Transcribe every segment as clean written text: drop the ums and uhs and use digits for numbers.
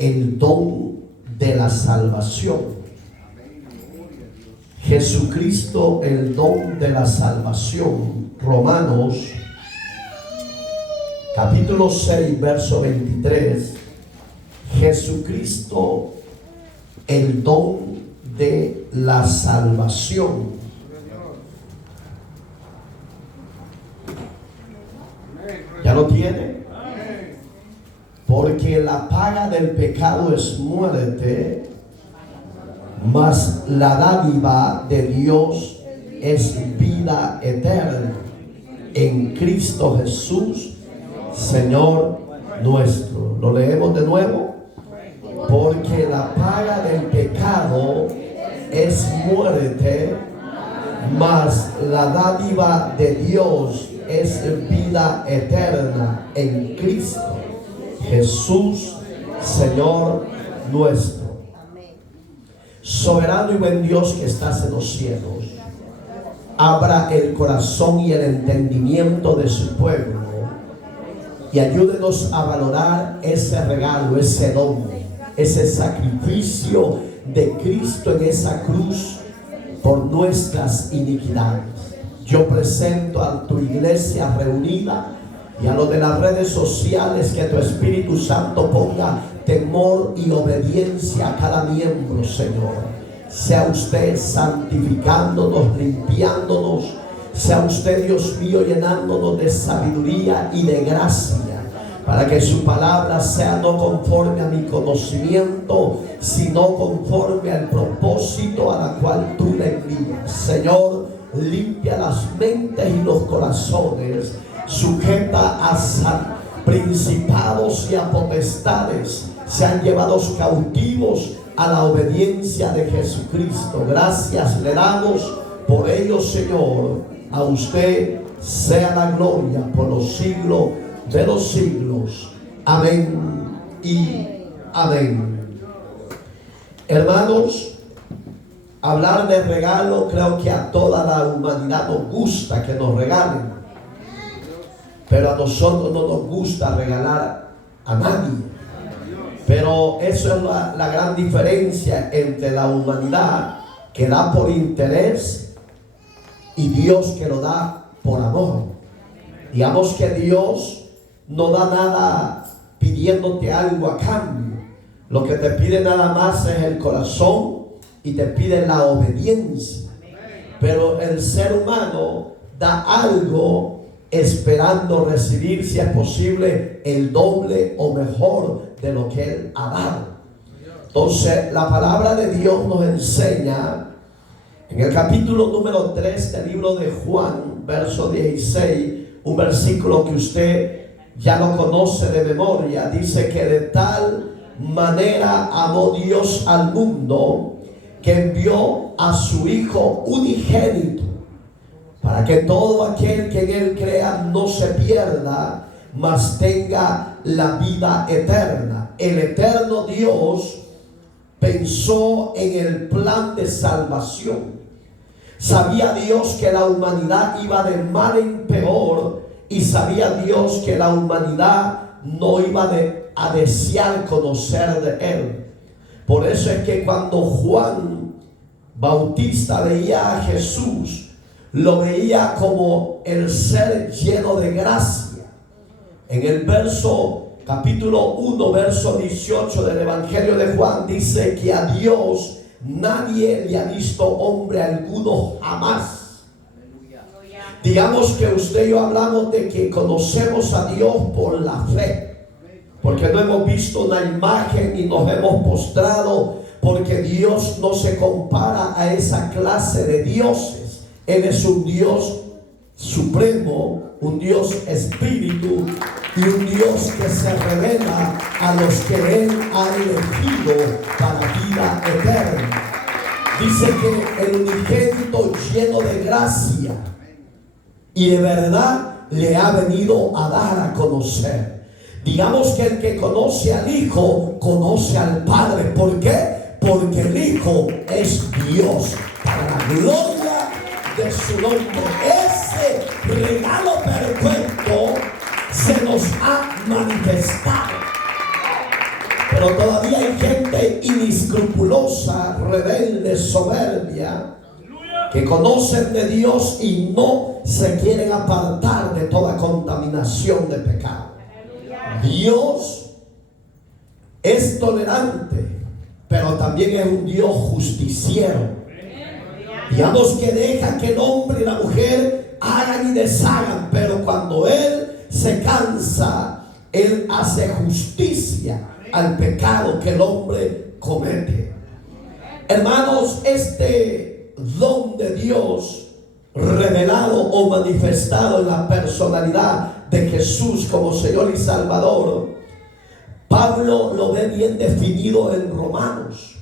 el don de la salvación. Jesucristo, el don de la salvación. Romanos capítulo 6, verso 23. Jesucristo, el don de la salvación. ¿Ya lo tiene? Porque la paga del pecado es muerte, mas la dádiva de Dios es vida eterna en Cristo Jesús, Señor nuestro. Lo leemos de nuevo. Porque la paga del pecado es muerte, mas la dádiva de Dios es vida eterna en Cristo Jesús, Señor nuestro. Soberano y buen Dios que estás en los cielos, abra el corazón y el entendimiento de su pueblo y ayúdenos a valorar ese regalo, ese don, ese sacrificio de Cristo en esa cruz por nuestras iniquidades. Yo presento a tu iglesia reunida y a los de las redes sociales, que tu Espíritu Santo ponga temor y obediencia a cada miembro, Señor. Sea usted santificándonos, limpiándonos. Sea usted, Dios mío, llenándonos de sabiduría y de gracia, para que su palabra sea no conforme a mi conocimiento, sino conforme al propósito a la cual tú le envías. Señor, limpia las mentes y los corazones, sujeta a principados y a potestades, sean llevados cautivos a la obediencia de Jesucristo. Gracias le damos por ello, Señor. A usted sea la gloria por los siglos de los siglos. Amén y amén. Hermanos, hablar de regalo, creo que a toda la humanidad nos gusta que nos regalen, pero a nosotros no nos gusta regalar a nadie. Pero eso es la gran diferencia entre la humanidad, que da por interés, y Dios, que lo da por amor. Digamos que Dios no da nada pidiéndote algo a cambio. Lo que te pide nada más es el corazón y te pide la obediencia. Pero el ser humano da algo esperando recibir, si es posible, el doble o mejor de lo que Él ha dado. Entonces, la palabra de Dios nos enseña en el capítulo número 3 del libro de Juan, verso 16, un versículo que usted ya lo conoce de memoria. Dice que de tal manera amó Dios al mundo, que envió a su Hijo unigénito, para que todo aquel que en Él crea no se pierda, mas tenga la vida eterna. El eterno Dios pensó en el plan de salvación. Sabía Dios que la humanidad iba de mal en peor, y sabía Dios que la humanidad no iba a desear conocer de Él. Por eso es que cuando Juan Bautista veía a Jesús, lo veía como el ser lleno de gracia. En el capítulo 1, verso 18 del Evangelio de Juan, dice que a Dios nadie le ha visto hombre alguno jamás. Digamos que usted y yo hablamos de que conocemos a Dios por la fe, porque no hemos visto una imagen y nos hemos postrado, porque Dios no se compara a esa clase de dioses. Él es un Dios supremo, un Dios espíritu, y un Dios que se revela a los que Él ha elegido para vida eterna. Dice que el unigénito, lleno de gracia y de verdad, le ha venido a dar a conocer. Digamos que el que conoce al Hijo conoce al Padre. ¿Por qué? Porque el Hijo es Dios, para la gloria de su nombre. Ese regalo perfecto se nos ha manifestado. Pero todavía hay gente inescrupulosa, rebelde, soberbia, que conocen de Dios y no se quieren apartar de toda contaminación de pecado. Dios es tolerante, pero también es un Dios justiciero. Digamos que deja que el hombre y la mujer hagan y deshagan, pero cuando Él se cansa, Él hace justicia al pecado que el hombre comete. Hermanos, este don de Dios revelado o manifestado en la personalidad de Jesús como Señor y Salvador, Pablo lo ve bien definido en Romanos.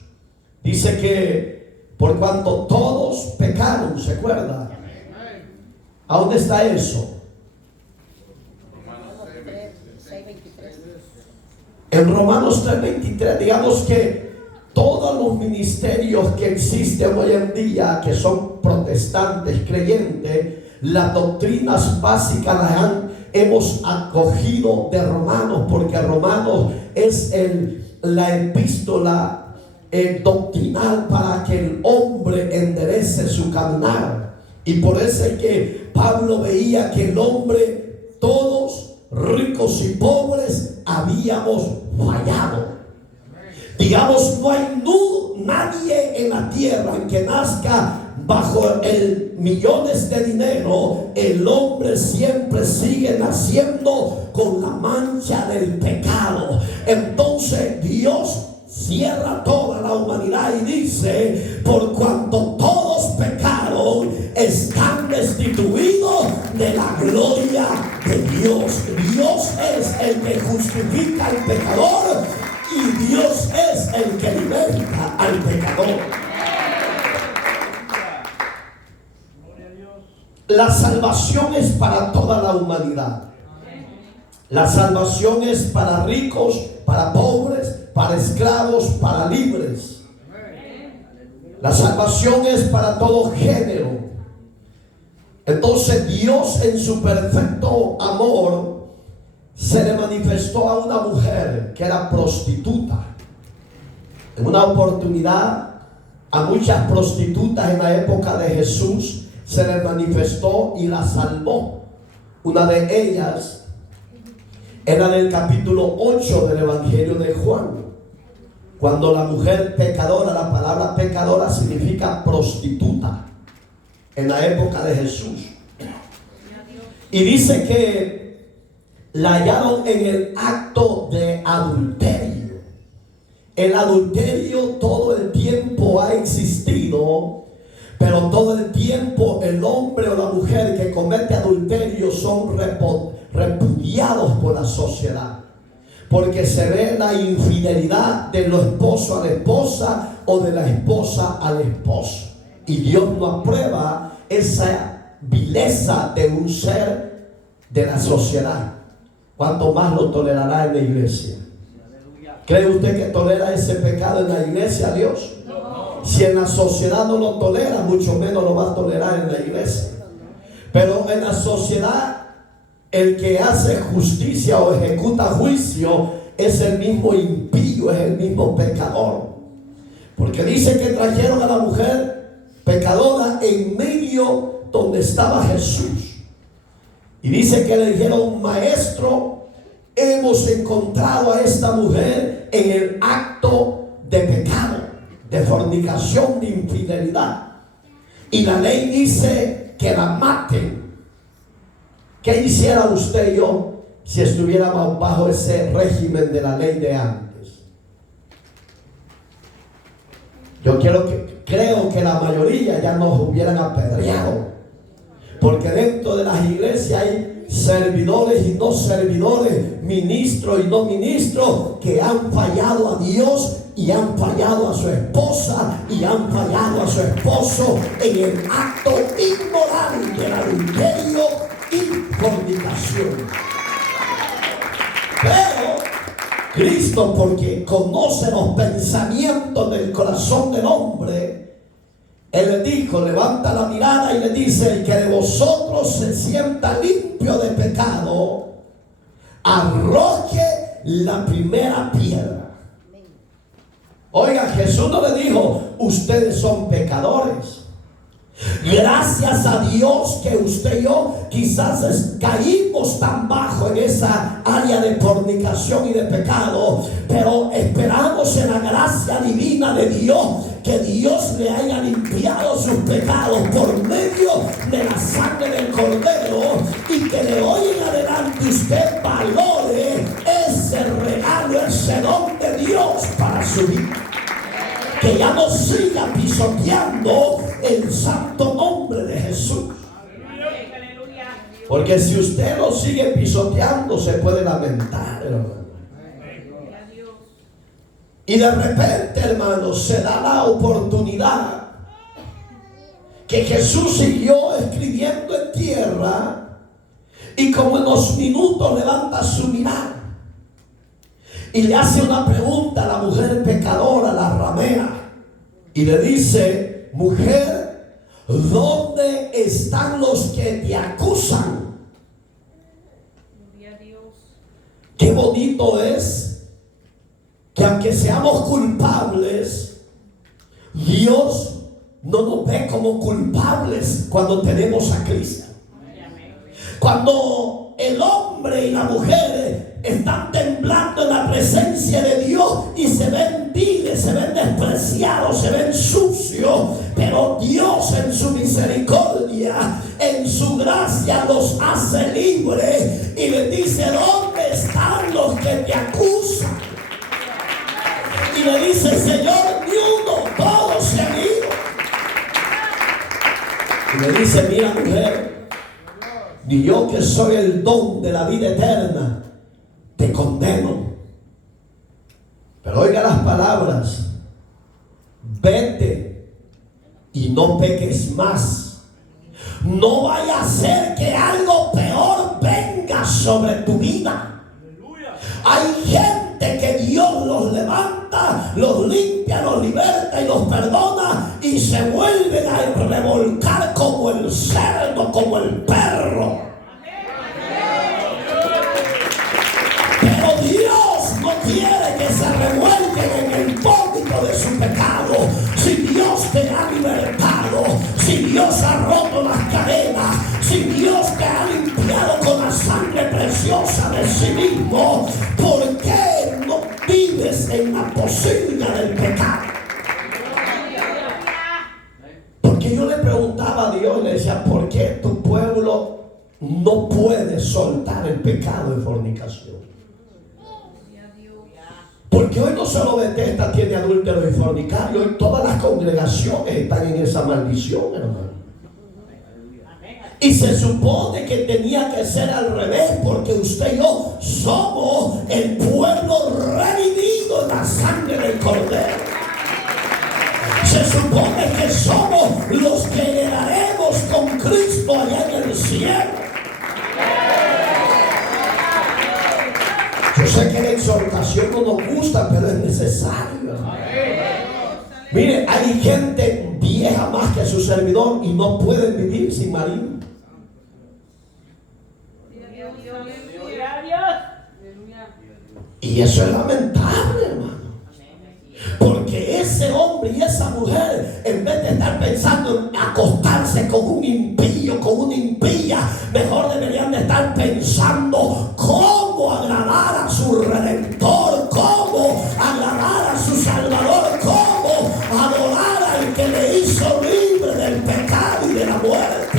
Dice que por cuanto todos pecaron, ¿se acuerda? ¿A dónde está eso? En Romanos 3:23, digamos que todos los ministerios que existen hoy en día, que son protestantes, creyentes, las doctrinas básicas las hemos acogido de Romanos, porque Romanos es la epístola doctrinal para que el hombre enderece su caminar. Y por eso es que Pablo veía que el hombre, todos, ricos y pobres, habíamos fallado. Digamos, no hay nadie en la tierra en que nazca bajo el millones de dinero. El hombre siempre sigue naciendo con la mancha del pecado. Entonces Dios cierra toda la humanidad y dice: por cuanto todos pecaron, están destituidos de la gloria de Dios. Dios es el que justifica al pecador y Dios es el que liberta al pecador. La salvación es para toda la humanidad. La salvación es para ricos, para pobres, para esclavos, para libres. La salvación es para todo género. Entonces Dios, en su perfecto amor, se le manifestó a una mujer que era prostituta. En una oportunidad, a muchas prostitutas en la época de Jesús se les manifestó y la salvó. Una de ellas era del capítulo 8 del Evangelio de Juan, cuando la mujer pecadora, la palabra pecadora significa prostituta en la época de Jesús. Y dice que la hallaron en el acto de adulterio. El adulterio todo el tiempo ha existido, pero todo el tiempo el hombre o la mujer que comete adulterio son repudiados por la sociedad, porque se ve la infidelidad de los esposos a la esposa o de la esposa al esposo, y Dios no aprueba esa vileza de un ser de la sociedad. ¿Cuánto más lo tolerará en la iglesia? ¿Cree usted que tolera ese pecado en la iglesia Dios? Si en la sociedad no lo tolera, mucho menos lo va a tolerar en la iglesia. Pero en la sociedad, el que hace justicia o ejecuta juicio es el mismo impío, es el mismo pecador. Porque dice que trajeron a la mujer pecadora en medio donde estaba Jesús. Y dice que le dijeron: maestro, hemos encontrado a esta mujer en el acto de pecado, de fornicación, de infidelidad, y la ley dice que la maten. ¿Qué hiciera usted y yo si estuviéramos bajo ese régimen de la ley de antes? Yo creo que la mayoría ya nos hubieran apedreado, porque dentro de las iglesias hay servidores y no servidores, ministros y no ministros, que han fallado a Dios y han fallado a su esposa y han fallado a su esposo en el acto inmoral del adulterio y fornicación. Pero Cristo, porque conoce los pensamientos del corazón del hombre, Él le dijo, levanta la mirada y le dice: el que de vosotros se sienta limpio de pecado, arroje la primera piedra. Oiga, Jesús no le dijo, ustedes son pecadores. Gracias a Dios que usted y yo quizás caímos tan bajo en esa área de fornicación y de pecado, pero esperamos en la gracia divina de Dios que Dios le haya limpiado sus pecados por medio de la sangre del Cordero, y que de hoy en adelante usted valore ese regalo, ese don de Dios para su vida. Que ya no siga pisoteando el santo nombre de Jesús. Porque si usted lo sigue pisoteando, se puede lamentar, hermano. Y de repente, hermano, se da la oportunidad que Jesús siguió escribiendo en tierra, y como en unos minutos levanta su mirada y le hace una pregunta a la mujer pecadora, la ramera, y le dice: mujer, ¿dónde están los que te acusan? Qué bonito es que aunque seamos culpables, Dios no nos ve como culpables cuando tenemos a Cristo. Cuando el hombre y la mujer están temblando en la presencia de Dios y se ven viles, se ven despreciados, se ven sucios, pero Dios en su misericordia, en su gracia, los hace libres y les dice: ¿dónde están los que te acusan? Y le dice: Señor, ni uno, todos se han ido. Y le dice: mira, mujer, ni yo, que soy el don de la vida eterna, te condeno. Pero oiga las palabras: vete y no peques más. No vaya a ser que algo peor venga sobre tu vida. Hay gente que Dios los levanta, los limpia, los liberta y los perdona, y se vuelven a revolcar como el cerdo, como el perro. Pero Dios no quiere que se revuelquen en el vómito de su pecado. Si Dios te ha libertado, si Dios ha roto las cadenas, si Dios te ha limpiado con la sangre preciosa de sí mismo, ¿por qué no vives en la posibilidad del pecado? Porque yo le preguntaba a Dios y le decía: ¿por qué tu pueblo no puede soltar el pecado de fornicación? Porque hoy no solo Bethesda tiene adúlteros y fornicarios, hoy todas las congregaciones están en esa maldición, hermano. Y se supone que tenía que ser al revés, porque usted y yo somos el pueblo redimido en la sangre del Cordero. Se supone que somos los que heredaremos con Cristo allá en el cielo. Yo sé que la exhortación no nos gusta, pero es necesario. Mire, hay gente vieja más que su servidor y no pueden vivir sin marido. Y eso es lamentable, hermano. Porque ese hombre y esa mujer, en vez de estar pensando en acostarse con un impío, con una impía, mejor deberían de estar pensando cómo agradar a su Redentor, cómo agradar a su Salvador, cómo adorar al que le hizo libre del pecado y de la muerte.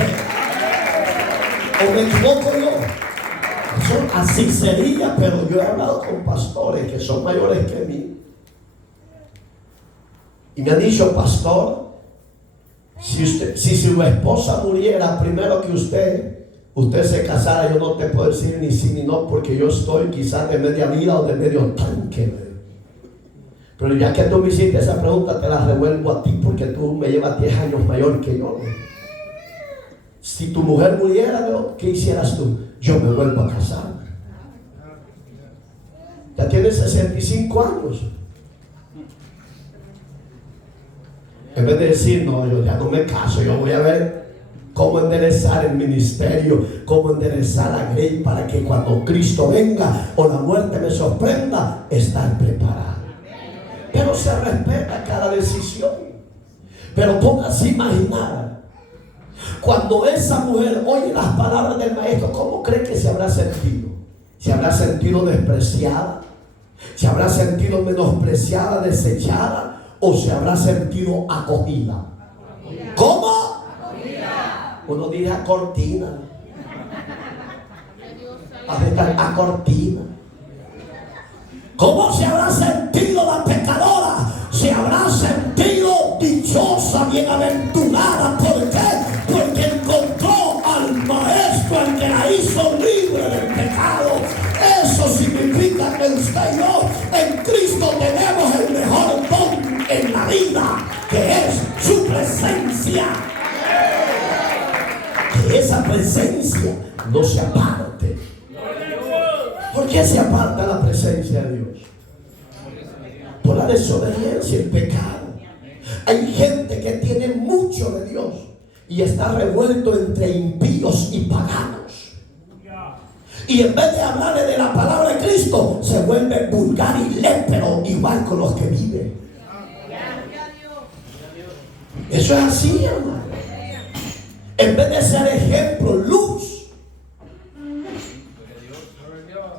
¿O me equivoco yo? Así sería, pero yo he hablado con pastores que son mayores que mí y me han dicho: pastor, si su esposa muriera primero que usted se casara, yo no te puedo decir ni sí ni no, porque yo estoy quizás de media vida o de medio tanque. Pero ya que tú me hiciste esa pregunta, te la revuelvo a ti, porque tú me llevas 10 años mayor que yo. Si tu mujer muriera, ¿qué hicieras tú? Yo me vuelvo a casar. Ya tienes 65 años. En vez de decir: no, yo ya no me caso, yo voy a ver cómo enderezar el ministerio, cómo enderezar la grey para que cuando Cristo venga o la muerte me sorprenda, estar preparado. Pero se respeta cada decisión. Pero póngase a imaginar, cuando esa mujer oye las palabras del maestro, ¿cómo cree que se habrá sentido? ¿Se habrá sentido despreciada? ¿Se habrá sentido menospreciada, desechada? ¿O se habrá sentido acogida? ¿Cómo? Uno dirá cortina. A cortina. ¿Cómo se habrá sentido la pecadora? Se habrá sentido dichosa, bienaventurada. ¿Por qué? Porque encontró al maestro, el que la hizo libre del pecado. Eso significa que usted y yo en Cristo tenemos el mejor don en la vida, que es su presencia. Que esa presencia no se aparte. ¿Por qué se aparta la presencia de Dios? Por la desobediencia, el pecado. Hay gente que tiene mucho de Dios y está revuelto entre impíos y paganos. Y en vez de hablarle de la palabra de Cristo, se vuelve vulgar y lépero, igual con los que viven. Eso es así, hermano. En vez de ser ejemplo, luz.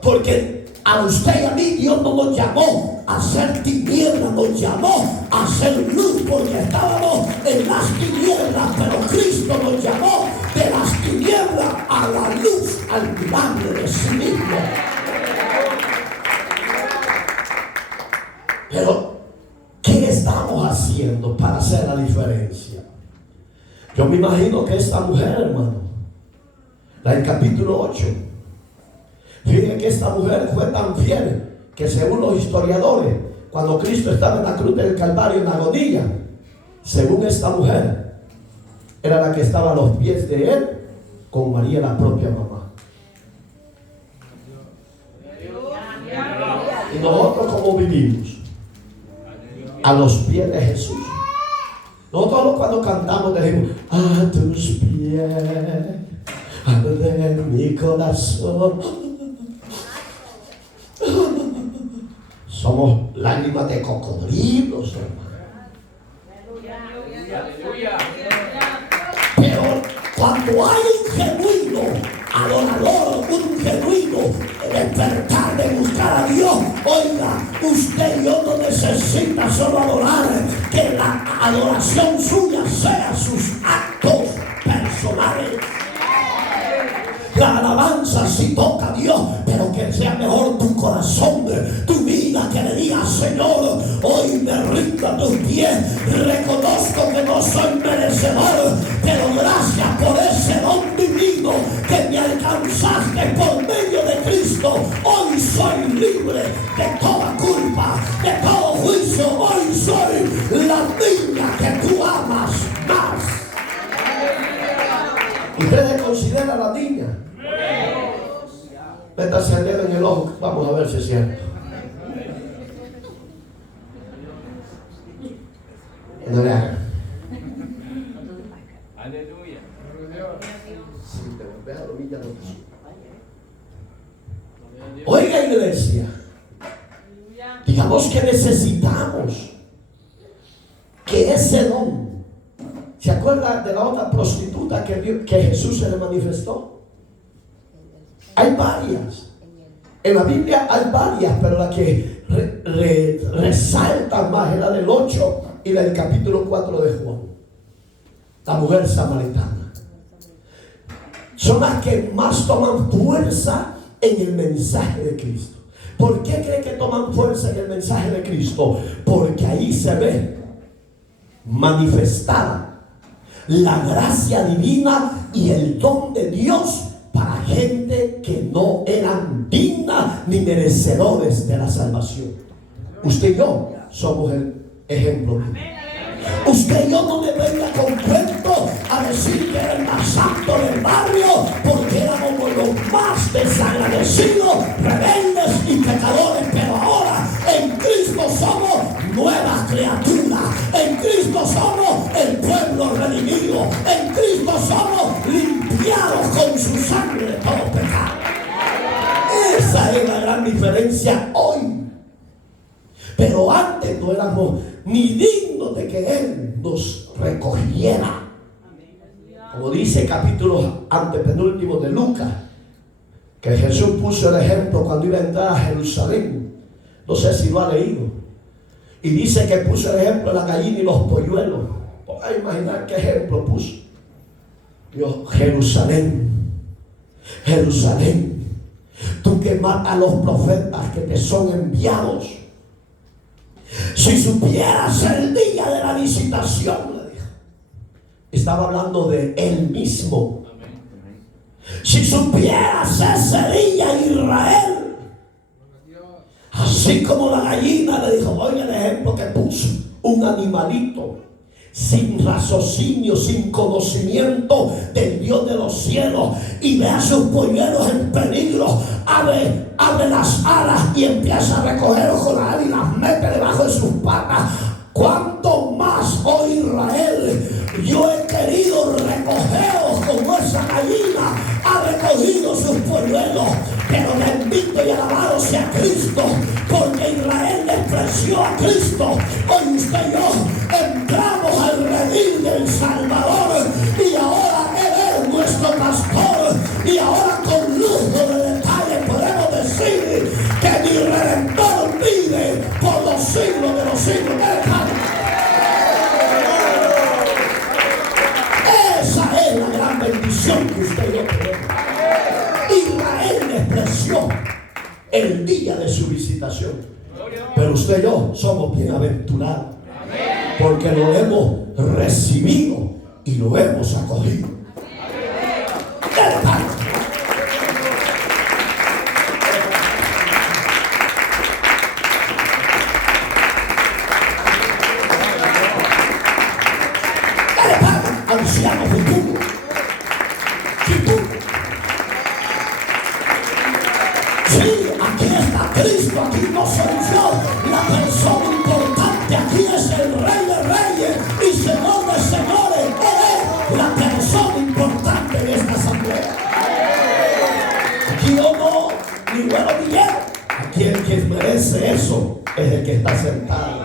Porque a usted y a mí Dios no nos llamó a ser tinieblas, nos llamó a ser luz, porque estábamos en las tinieblas, pero Cristo nos llamó de las tinieblas a la luz, al milagro de sí mismo. Pero, ¿qué estamos haciendo para hacer la diferencia? Yo me imagino que esta mujer, hermano, la del capítulo 8, fíjense que esta mujer fue tan fiel que, según los historiadores, cuando Cristo estaba en la cruz del Calvario en agonía, según esta mujer, era la que estaba a los pies de él con María, la propia mamá. Y nosotros, ¿cómo vivimos? A los pies de Jesús. Nosotros cuando cantamos decimos: a tus pies arde mi corazón. Somos lágrimas de cocodrilos, hermano. Pero cuando hay un genuino adorador, un genuino despertar de buscar a Dios, oiga, usted y yo no necesita solo adorar, que la adoración suya sea sus actos personales. La alabanza sí toca a Dios, pero que sea mejor tu corazón, tu vida, que le diga: Señor, hoy me rindo a tus pies, reconozco que no soy merecedor, pero gracias por ese don divino que me alcanzaste por medio de Cristo. Hoy soy libre de toda culpa, de todo juicio. Hoy soy la niña que tú amas más. ¿Ustedes consideran a la niña? Métase el dedo en el ojo, vamos a ver si es cierto. No le hagan. Aleluya. Sí, pero vea lo mismo. Oiga, iglesia, digamos que necesitamos que ese don. ¿Se acuerda de la otra prostituta que Jesús se le manifestó? Hay varias. En la Biblia hay varias, pero la que resalta más es la del 8 y la del capítulo 4 de Juan. La mujer samaritana. Son las que más toman fuerza en el mensaje de Cristo. ¿Por qué cree que toman fuerza en el mensaje de Cristo? Porque ahí se ve manifestada la gracia divina y el don de Dios para gente que no eran dignas ni merecedores de la salvación. Usted y yo somos el ejemplo. Usted y yo no le venga con cuento a decir que era el más santo del barrio, porque éramos los más desagradecidos, rebeldes y pecadores. Pero ahora en Cristo somos nuevas criaturas. En Cristo somos el pueblo redimido. En Cristo somos limpiados con su sangre de todo pecado. Esa es la gran diferencia hoy. Pero antes no éramos ni dignos de que Él nos recogiera. Como dice el capítulo antepenúltimo de Lucas, que Jesús puso el ejemplo cuando iba a entrar a Jerusalén. No sé si lo ha leído. Y dice que puso el ejemplo de la gallina y los polluelos. Podrá imaginar qué ejemplo puso. Dios, Jerusalén, Jerusalén, tú que matas a los profetas que te son enviados. Si supieras el día de la visitación, le dijo. Estaba hablando de él mismo. Si supieras ese día, Israel, así como la gallina, le dijo, oye el ejemplo que puso, un animalito sin raciocinio, sin conocimiento del Dios de los cielos, y ve a sus polluelos en peligro, abre las alas y empieza a recogerlos con la ala y las mete debajo de sus patas. ¿Cuánto más, oh Israel, yo he querido recogeros como esa gallina ha recogido sus polluelos? Pero bendito y alabado sea Cristo, porque Israel despreció a Cristo. Hoy usted y yo entramos al redil del Salvador, y ahora Él es nuestro pastor, y ahora con lujo de detalle podemos decir que mi Redentor vive por los siglos de los siglos. Esa es la gran bendición que usted y yo tenemos. Israel despreció el día de su visitación, pero usted y yo somos bienaventurados porque lo hemos recibido y lo hemos acogido. Anciano futuro, sí, aquí está Cristo, aquí no soy yo la persona importante, aquí es el Rey de Reyes y Señor de Señores. Él es la persona importante de esta asamblea. Aquí yo no, ni bueno ni bien. Aquí el que merece eso es el que está sentado.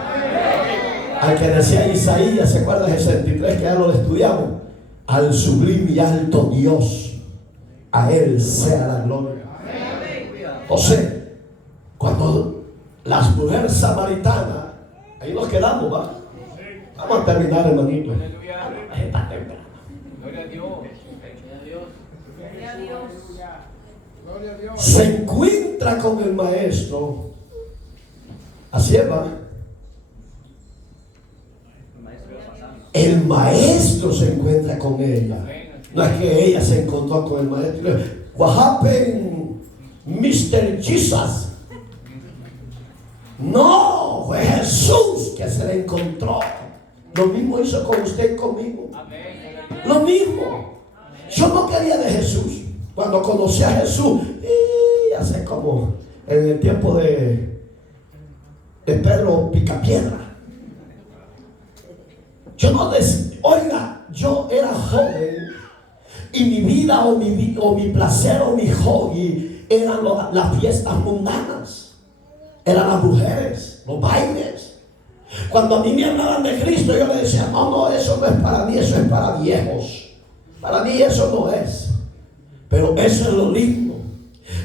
Al que decía Isaías, ¿se acuerda de 63 que ya lo estudiamos? Al sublime y alto Dios, a Él sea la gloria. José, cuando las mujeres samaritanas, ahí nos quedamos, ¿va? Vamos a terminar, hermanito. Está temprano. Gloria a Dios. Gloria a Dios. Gloria a Dios. Se encuentra con el maestro. Así es, ¿va? El maestro se encuentra con ella. No es que ella se encontró con el maestro. What happened, Mr. Jesus? No, fue Jesús que se le encontró. Lo mismo hizo con usted y conmigo. Lo mismo. Yo no quería de Jesús. Cuando conocí a Jesús, hace como en el tiempo de Pedro Picapiedra. Yo no decía, oiga, yo era joven y mi vida o mi placer o mi hobby eran las fiestas mundanas, eran las mujeres, los bailes. Cuando a mí me hablaban de Cristo, yo le decía, no, eso no es para mí, eso es para viejos. Para mí eso no es. Pero eso es lo lindo,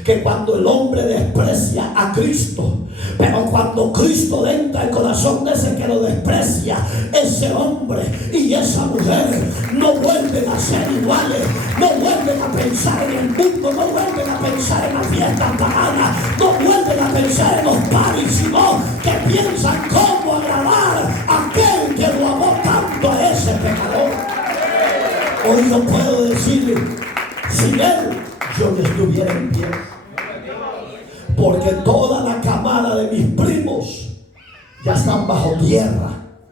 que cuando el hombre desprecia a Cristo, pero cuando Cristo entra al corazón de ese que lo desprecia, ese hombre y esa mujer no vuelven a ser iguales, no vuelven a pensar en el mundo, no vuelven a pensar en las fiestas paganas, no vuelven a pensar en los paris, sino que piensan cómo agradar a aquel que lo amó tanto, a ese pecador. Hoy yo puedo decirle, sin él yo no estuviera en pie, porque toda la camada de mis primos ya están bajo tierra,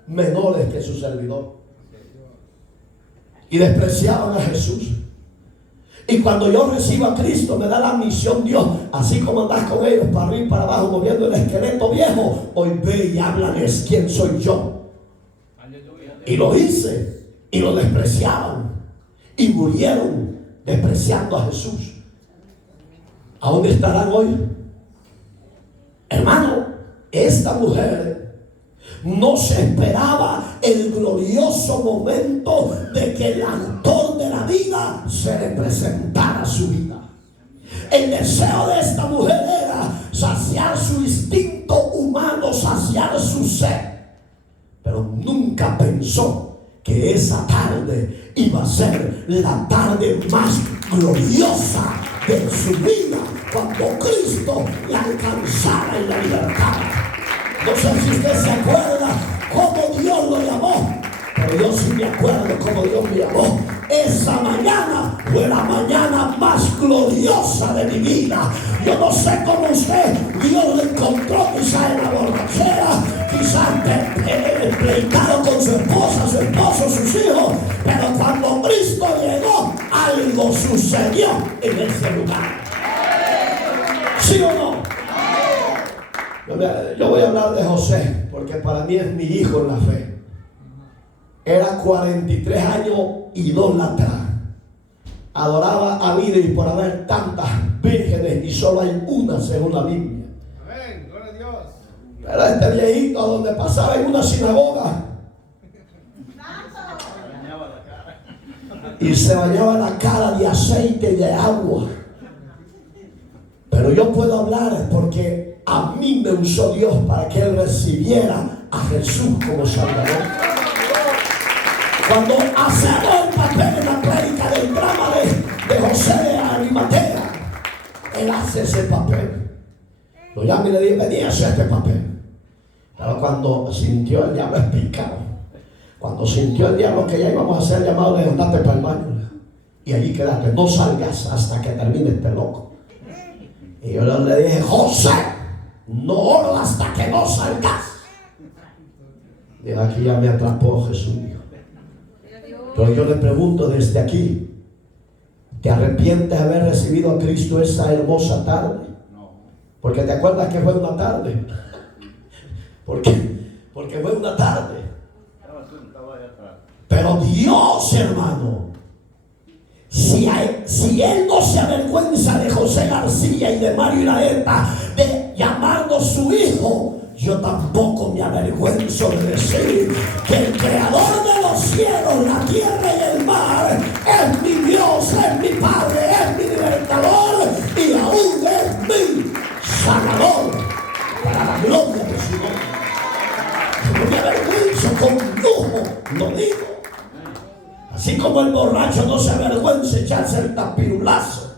menores que su servidor, y despreciaban a Jesús. Y cuando yo recibo a Cristo, me da la misión Dios, así como andás con ellos para arriba y para abajo moviendo el esqueleto viejo, hoy ve y háblales quién soy yo. Y lo hice, y lo despreciaban, y murieron despreciando a Jesús. ¿A dónde estarán hoy? Hermano, esta mujer no se esperaba el glorioso momento de que el autor de la vida se le presentara a su vida. El deseo de esta mujer era saciar su instinto humano, saciar su sed, pero nunca pensó que esa tarde iba a ser la tarde más gloriosa de su vida, cuando Cristo la alcanzara en la libertad. No sé si usted se acuerda cómo Dios lo llamó, pero yo sí me acuerdo cómo Dios me llamó. Esa mañana fue la mañana más gloriosa de mi vida. Yo no sé cómo usted, Dios lo encontró quizás en la borrachera, quizás pleitado con su esposa, su esposo, sus hijos, pero cuando Cristo llegó, algo sucedió en ese lugar. ¿Sí o no? Yo voy a hablar de José, porque para mí es mi hijo en la fe. Era 43 años idólatra. Adoraba a vida y por haber tantas vírgenes y solo hay una según la Biblia. Amén, gloria a Dios. Pero este viejito donde pasaba en una sinagoga y se bañaba la cara de aceite y de agua. Pero yo puedo hablar porque a mí me usó Dios para que él recibiera a Jesús como Salvador. Cuando hacemos el papel en la prédica del drama de José de Arimatea, él hace ese papel. Lo llama y le dice: vení a hacer este papel. Pero cuando sintió el diablo explicado, cuando sintió el diablo que ya íbamos a hacer llamado, le dijo: andate para el baño y allí quédate, no salgas hasta que termine este loco. Y yo le dije: José, no oro hasta que no salgas. De aquí ya me atrapó Jesús. Pero yo le pregunto desde aquí: ¿te arrepientes de haber recibido a Cristo esa hermosa tarde? Porque te acuerdas que fue una tarde. Porque fue una tarde. Pero Dios, hermano, si Él no se avergüenza de José García y de Mario Iraeta de llamarnos su hijo, yo tampoco me avergüenzo de decir que el creador de los cielos, la tierra y el mar es mi Dios, es mi Padre, es mi libertador y aún es mi Salvador, para la gloria de su nombre. No me avergüenzo, con lujo lo digo. Así como el borracho no se avergüenza de echarse el tapirulazo,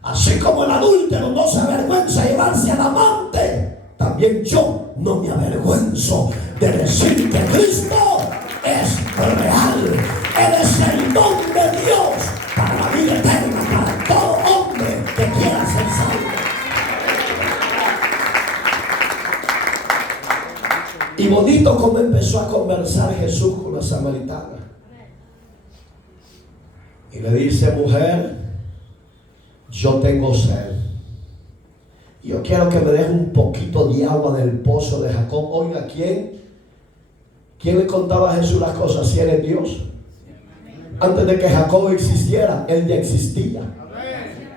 así como el adúltero no se avergüenza de llevarse al amante, también yo no me avergüenzo de decir que Cristo es real. Él es el don de Dios para la vida eterna, para todo hombre que quiera ser salvo. Y bonito como empezó a conversar Jesús con la samaritana. Y le dice: mujer, yo tengo sed. Yo quiero que me deje un poquito de agua del pozo de Jacob. Oiga, ¿quién le contaba a Jesús las cosas? Si él es Dios. Antes de que Jacob existiera, él ya existía.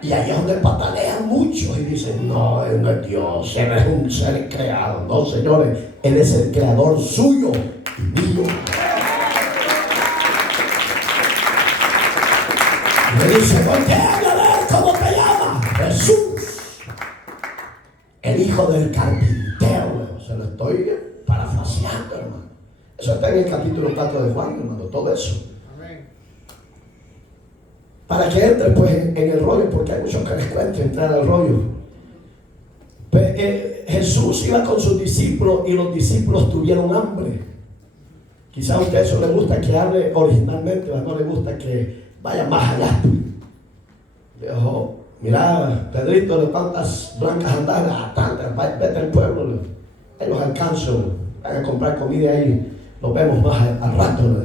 Y ahí es donde patalean muchos y dicen: no, él no es Dios, él es un ser creado. No, señores, él es el creador suyo y mío. Y le dice: ¿por qué? A ver, ¿cómo te llamas? Jesús, el hijo del carpintero. Se lo estoy parafraseando, hermano. Eso está en el capítulo 4 de Juan, hermano, todo eso. Para que entre pues en el rollo, porque hay muchos que les cuesta entrar al rollo. Pues, Jesús iba con sus discípulos y los discípulos tuvieron hambre. Quizá a usted eso le gusta que hable originalmente, o no le gusta que vaya más allá. Dijo: mira, Pedrito, ¿de cuántas blancas andas? Tantas, vete al pueblo, ahí los alcanzo, van a comprar comida ahí, los vemos más al rato.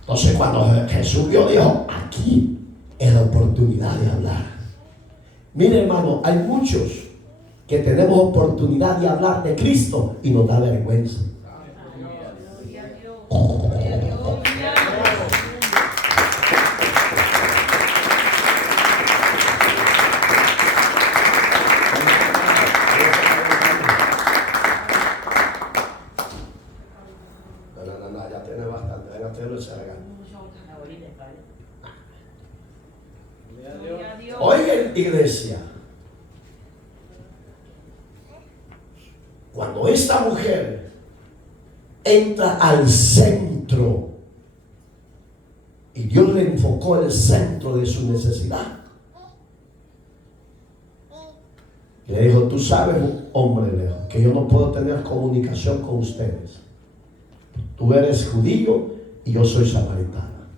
Entonces cuando Jesús vio, dijo: aquí es la oportunidad de hablar. Mire, hermano, hay muchos que tenemos oportunidad de hablar de Cristo y nos da vergüenza. Oigan, iglesia, cuando esta mujer entra al centro y Dios le enfocó el centro de su necesidad, le dijo: tú sabes, hombre, que yo no puedo tener comunicación con ustedes. Tú eres judío y yo soy samaritana.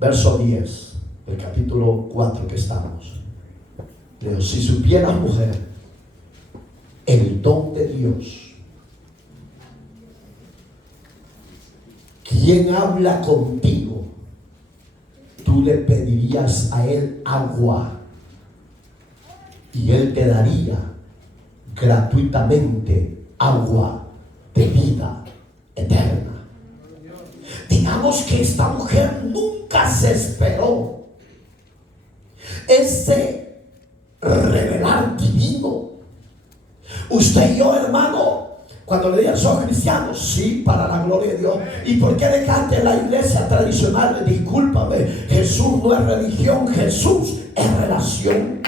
Verso 10 del capítulo 4 que estamos. Le dijo: si supieras, mujer, el don de Dios, ¿quién habla contigo? Tú le pedirías a él agua y él te daría gratuitamente agua de vida eterna. Digamos que esta mujer nunca se esperó ese revelar divino. Usted y yo, hermano, cuando le digan: ¿son cristianos? Sí, para la gloria de Dios. ¿Y por qué dejaste la iglesia tradicional? Discúlpame, Jesús no es religión, Jesús es relación.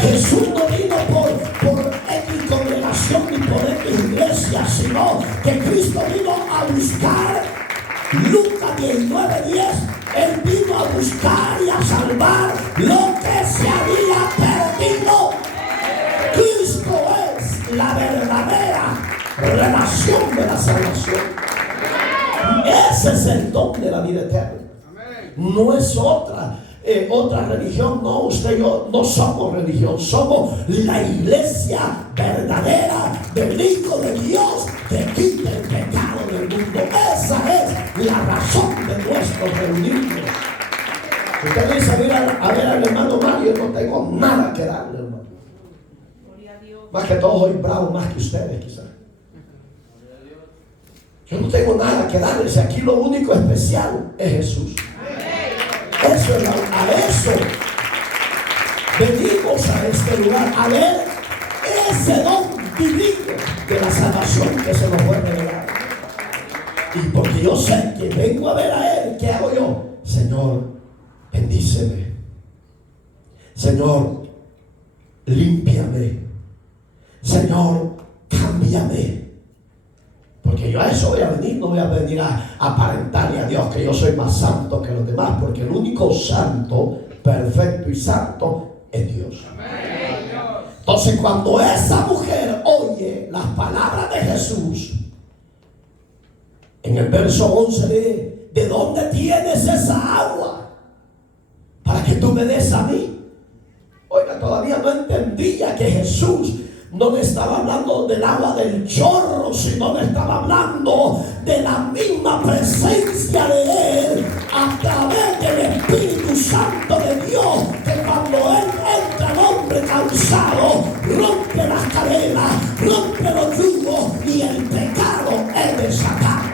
Jesús no vino por X congregación ni por X iglesia, sino que Cristo vino a buscar. Lucas 19:10, Él vino a buscar y a salvar lo que se había perdido. Cristo es la verdadera relación de la salvación. Ese es el don de la vida eterna. No es otra religión. No, usted y yo no somos religión, somos la iglesia verdadera del Hijo de Dios que quita el pecado del mundo. Esa es la razón de nuestro reunirnos. Usted dice: mira, a ver al hermano Mario, no tengo nada que darle, hermano. Más que todo soy bravo más que ustedes, quizás. Yo no tengo nada que darles. Aquí lo único especial es Jesús. Eso es a eso venimos a este lugar, a ver ese don divino de la salvación que se nos fue revelado. Y porque yo sé que vengo a ver a Él, ¿qué hago yo? Señor, bendíceme. Señor, límpiame. Señor, cámbiame. Porque yo a eso voy a venir, no voy a venir a aparentarle a Dios que yo soy más santo que los demás, porque el único santo, perfecto y santo es Dios. Entonces, cuando esa mujer oye las palabras de Jesús, en el verso 11 ¿de dónde tienes esa agua para que tú me des a mí? Oiga, todavía no entendía que Jesús no le estaba hablando del agua del chorro, sino le estaba hablando de la misma presencia de Él a través del Espíritu Santo de Dios, que cuando Él entra al hombre cansado, rompe las cadenas, rompe los yugos y el pecado es desatado.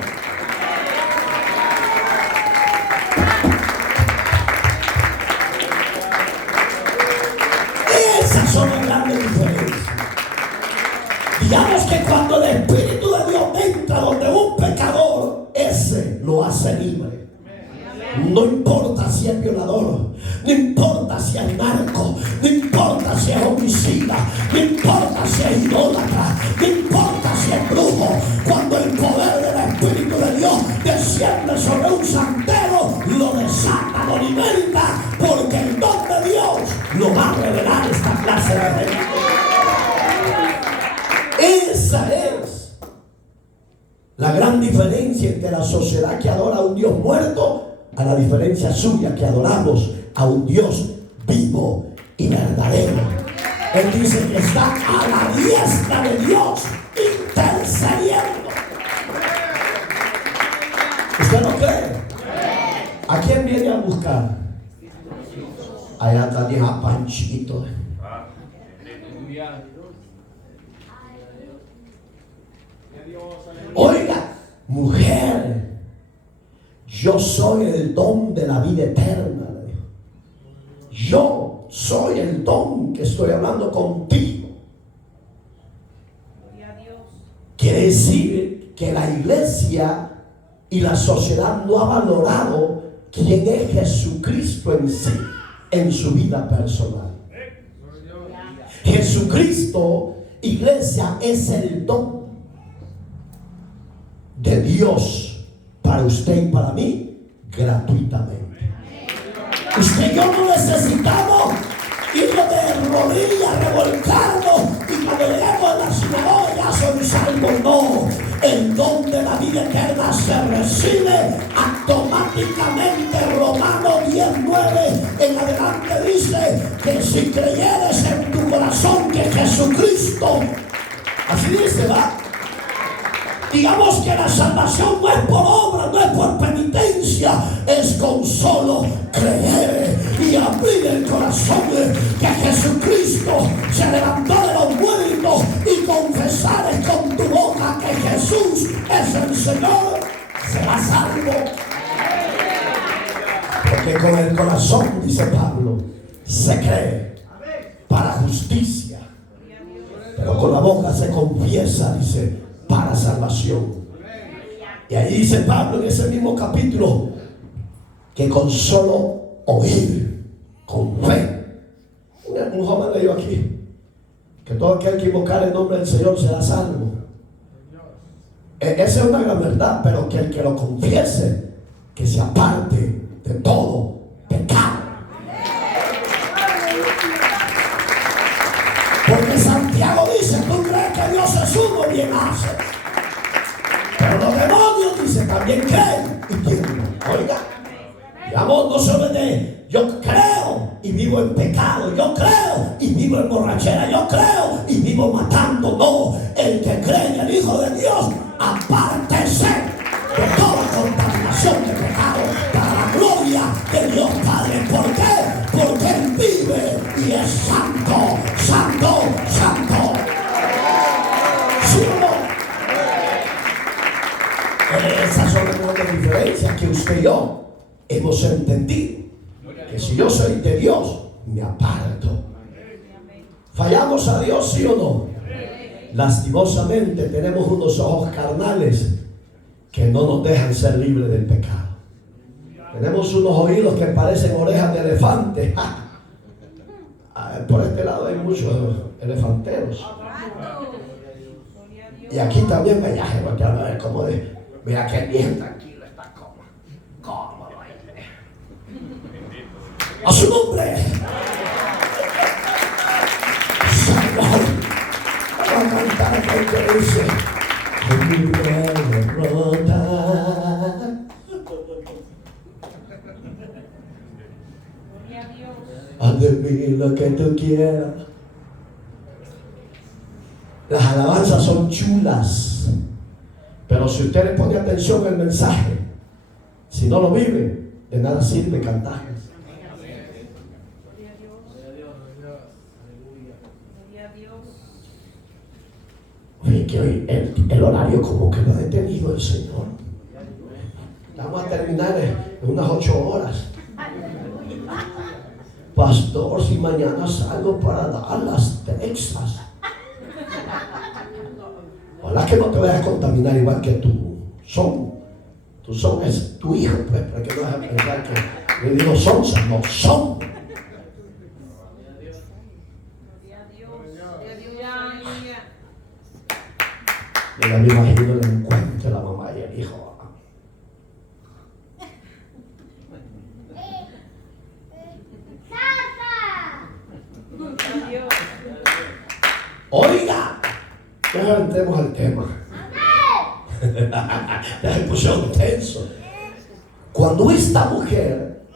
Esas son las grandes diferencias. Digamos que cuando el Espíritu de Dios entra donde un pecador, ese lo hace libre. No importa si es violador, no importa si es narco, no importa si es homicida, no importa si es idólatra, no importa si es brujo. Cuando el poder del Espíritu de Dios desciende sobre un santero, lo desata, lo liberta, porque el don de Dios lo va a revelar esta clase de gente. Esa es la gran diferencia entre la sociedad que adora a un Dios muerto a la diferencia suya que adoramos a un Dios vivo y verdadero. Él dice que está a la diestra de Dios intercediendo. ¿Usted no cree? ¿A quién viene a buscar? Allá está vieja Panchito. Oiga, mujer, yo soy el don de la vida eterna. Yo soy el don que estoy hablando contigo. Quiere decir que la iglesia y la sociedad no ha valorado quién es Jesucristo en sí, en su vida personal. Jesucristo, iglesia, es el don de Dios para usted y para mí gratuitamente. Usted y yo no necesitamos ir de rodillas, revolcarnos y cuando lleguemos a la sinagoga ya son salvos. No, el don de la vida eterna se recibe automáticamente. Romanos 10:9 en adelante dice que si creyeres en tu corazón que Jesucristo, así dice, ¿va? Digamos que la salvación no es por obra, no es por penitencia, es con solo creer y abrir el corazón que Jesucristo se levantó de los muertos y confesar con tu boca que Jesús es el Señor, serás salvo. Porque con el corazón, dice Pablo, se cree para justicia, pero con la boca se confiesa, dice, para salvación. Y ahí dice Pablo en ese mismo capítulo que con solo oír, con fe. Un joven leyó aquí que todo aquel que invocar el nombre del Señor será salvo. Esa es una gran verdad, pero que el que lo confiese, que se aparte de todo pecado. Porque Santiago dice, tú crees que Dios es uno, bien hace. Pero los demonios, dice, también creen y tienen. Oiga, digamos, no solo de yo creo y vivo en pecado, yo creo y vivo en borrachera, yo creo y vivo matando. No, el que cree en el Hijo de Dios, apártese de toda contaminación de pecado para la gloria de Dios Padre. ¿Por qué? Porque Él vive y es santo, santo, santo. ¿Sí o no? Esas son las grandes diferencias que usted y yo hemos entendido. Que si yo soy de Dios, me aparto. ¿Fallamos a Dios, sí o no? Lastimosamente tenemos unos ojos carnales que no nos dejan ser libres del pecado. Tenemos unos oídos que parecen orejas de elefante. Por este lado hay muchos elefanteros. Y aquí también me viaje, porque a ver cómo de, mira que bien tranquilo está cómodo ahí. A su nombre. Salvador. Vamos a cantar aquel que dice, en mi derrota. Haz de mí lo que tú quieras. Las alabanzas son chulas, pero si usted le pone atención al mensaje, si no lo vive, de nada sirve cantar. Oye, que hoy el horario como que lo ha detenido el Señor. Vamos a terminar en unas 8 horas. Pastor, si mañana salgo para Dallas, Texas. Ojalá que no te vayas a contaminar igual que tu son es tu hijo, pues, para que no vas a pensar que le digo son, no son. Mira, me imagino el encuentro de la mamá y el hijo. Oiga, ya entremos al tema. Ya se pusieron tenso. Cuando esta mujer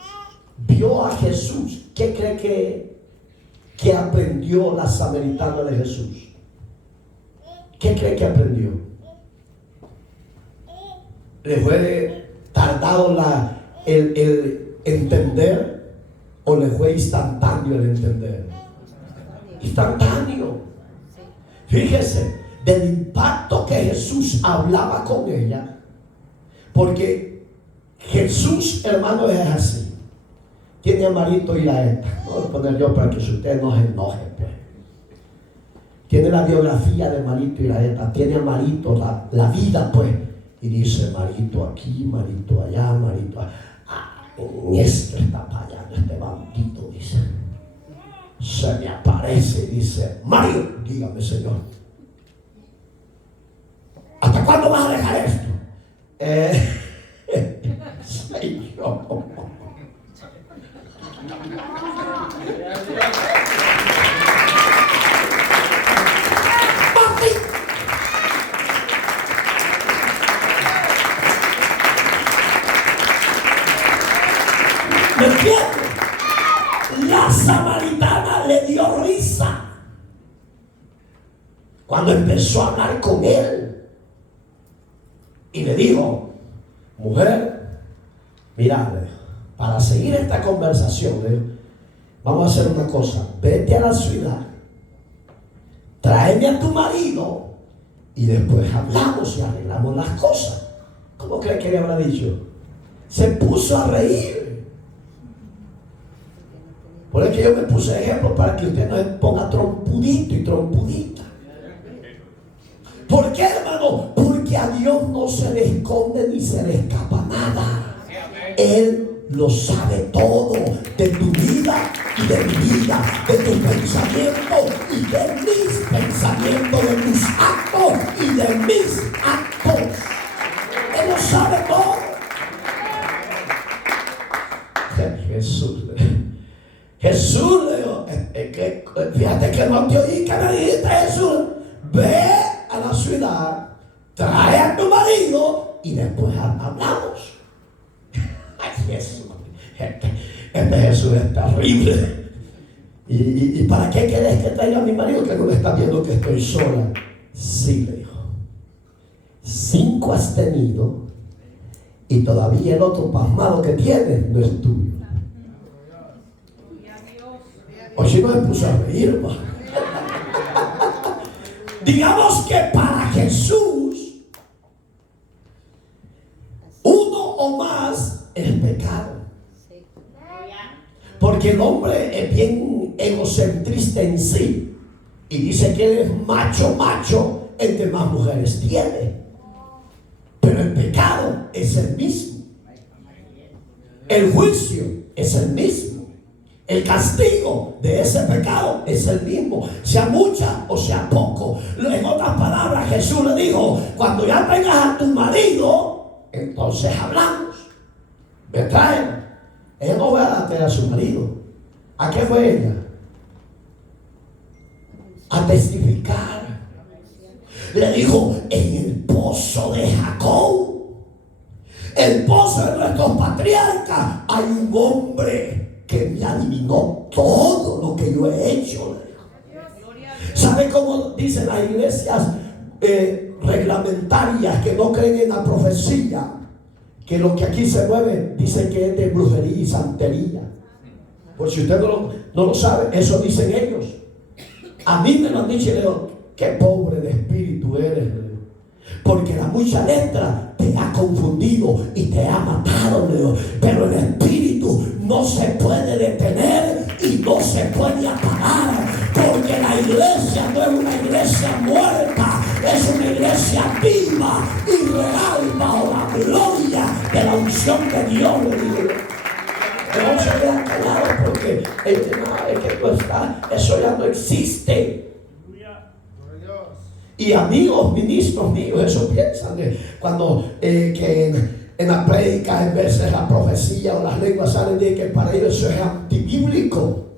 vio a Jesús, ¿qué cree que aprendió la samaritana de Jesús? ¿Qué cree que aprendió? ¿Le fue tardado el entender o le fue instantáneo el entender? Instantáneo. Fíjese del impacto que Jesús hablaba con ella, porque Jesús, hermano, es así. Tiene a Marito y la ETA. Voy a poner yo para que usted no se enoje, pues. Tiene la biografía de Marito y la ETA. Tiene a Marito, la vida, pues, Y dice, marito aquí, marito allá, marito allá. En esto está fallando este bandito, dice. Se me aparece y dice, Mario, dígame, Señor, ¿hasta cuándo vas a dejar esto? Señor. ¿Me entiendes? La samaritana le dio risa cuando empezó a hablar con él y le dijo, mujer, mira, para seguir esta conversación, vamos a hacer una cosa, vete a la ciudad, tráeme a tu marido y después hablamos y arreglamos las cosas. ¿Cómo cree que le habrá dicho? Se puso a reír. Por eso yo me puse ejemplo para que usted no se ponga trompudito y trompudita. ¿Por qué, hermano? Porque a Dios no se le esconde ni se le escapa nada. Él lo sabe todo de tu vida y de mi vida, de tus pensamientos y de mis pensamientos, de tus actos y de mis actos. Él lo sabe todo. Jesús le dijo, fíjate que no te oí que me dijiste, Jesús, ve a la ciudad, trae a tu marido y después hablamos. Ay, Jesús, este Jesús es terrible. ¿Y para qué querés que traiga a mi marido que no le está viendo que estoy sola? Sí, le dijo. 5 has tenido y todavía el otro pasmado que tienes no es tuyo. O si no me puso a reír, digamos que para Jesús uno o más es pecado, porque el hombre es bien egocentrista en sí y dice que él es macho entre más mujeres tiene, pero el pecado es el mismo, el juicio es el mismo. El castigo de ese pecado es el mismo, sea mucha o sea poco. En otras palabras, Jesús le dijo, cuando ya tengas a tu marido, entonces hablamos. Me traen. Ella no va a traer a su marido. ¿A qué fue ella? A testificar. Le dijo, en el pozo de Jacob, el pozo de nuestros patriarcas, hay un hombre que me adivinó todo lo que yo he hecho. ¿Sabe cómo dicen las iglesias reglamentarias que no creen en la profecía? Que lo que aquí se mueve dicen que es de brujería y santería. Por si usted no lo sabe, eso dicen ellos. A mí me lo han dicho y le digo, qué pobre de espíritu eres. Porque la mucha letra te ha confundido y te ha matado, Leo. Pero el espíritu no se puede detener y no se puede apagar. Porque la iglesia no es una iglesia muerta, es una iglesia viva y real bajo la gloria de la unción de Dios. Que no se vea callado porque el tema es que tú estás, eso ya no existe. Y amigos, ministros míos, eso piensan cuando que en la prédica, en veces la profecía o las lenguas salen de que para ellos eso es antibíblico.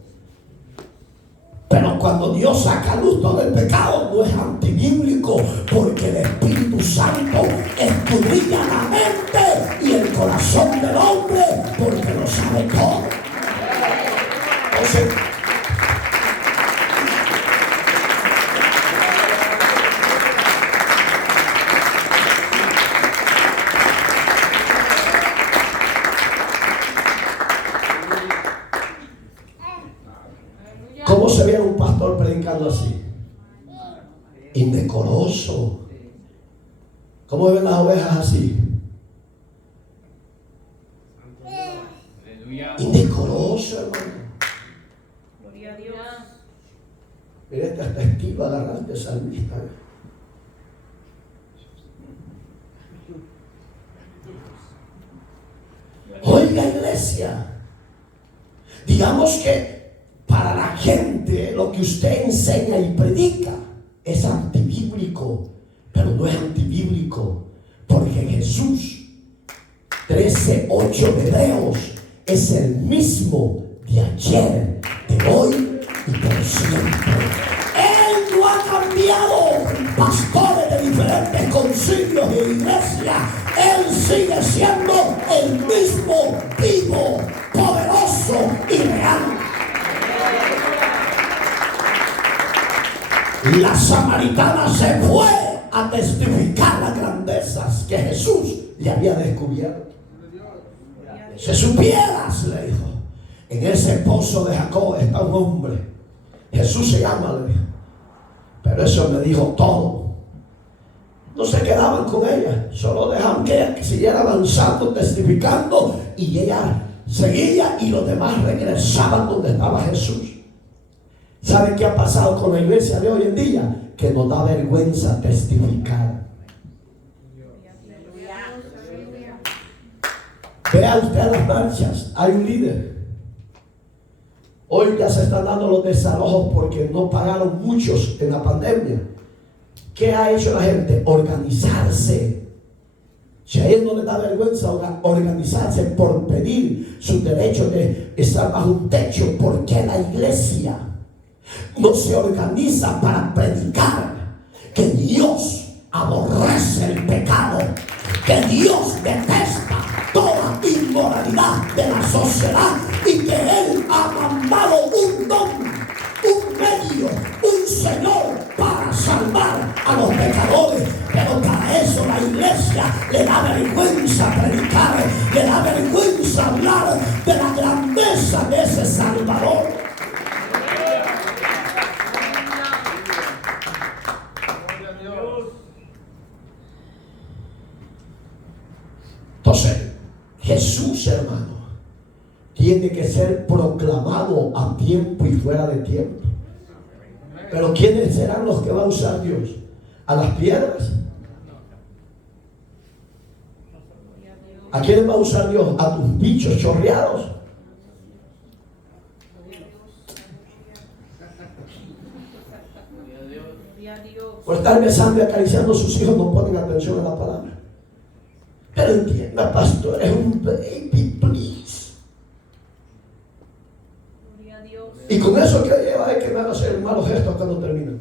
Pero cuando Dios saca luz todo el pecado, no es antibíblico, porque el Espíritu Santo escudriña la mente y el corazón del hombre, porque lo sabe todo. Entonces, ¿cómo se ve un pastor predicando así? Indecoroso. ¿Cómo ven las ovejas así? Indecoroso, hermano. Gloria a Dios. Mira, esta testigo agarrante salmista. Oiga, iglesia, digamos que para la gente lo que usted enseña y predica es antibíblico, pero no es antibíblico, porque Jesús 13:8 de Hebreos es el mismo de ayer, de hoy y por siempre. Él no ha cambiado. Pastores de diferentes concilios e iglesias, Él sigue siendo el mismo, vivo, poderoso y real. La samaritana se fue a testificar las grandezas que Jesús le había descubierto. Si supieras, le dijo, en ese pozo de Jacob está un hombre, Jesús se llama, le dijo, pero eso me dijo todo. No se quedaban con ella, solo dejaban que ella siguiera avanzando, testificando, y ella seguía y los demás regresaban donde estaba Jesús. ¿Saben qué ha pasado con la iglesia de hoy en día? Que nos da vergüenza testificar. Vea usted a las marchas, hay un líder. Hoy ya se están dando los desalojos porque no pagaron muchos en la pandemia. ¿Qué ha hecho la gente? Organizarse. Si a ellos no les da vergüenza organizarse por pedir sus derechos de estar bajo un techo, ¿por qué la iglesia no se organiza para predicar que Dios aborrece el pecado, que Dios detesta toda inmoralidad de la sociedad y que Él ha mandado un don, un medio, un Señor para salvar a los pecadores? Pero para eso la iglesia le da vergüenza predicar, le da vergüenza hablar de la grandeza de ese Salvador. Entonces, Jesús, hermano, tiene que ser proclamado a tiempo y fuera de tiempo. Pero ¿quiénes serán los que va a usar Dios? ¿A las piedras? ¿A quiénes va a usar Dios? ¿A tus bichos chorreados? Por estar besando y acariciando a sus hijos no ponen atención a la palabra. Pero entienda, pastor, es un baby, please. Y con eso que lleva es que me van a hacer malos gestos cuando termine.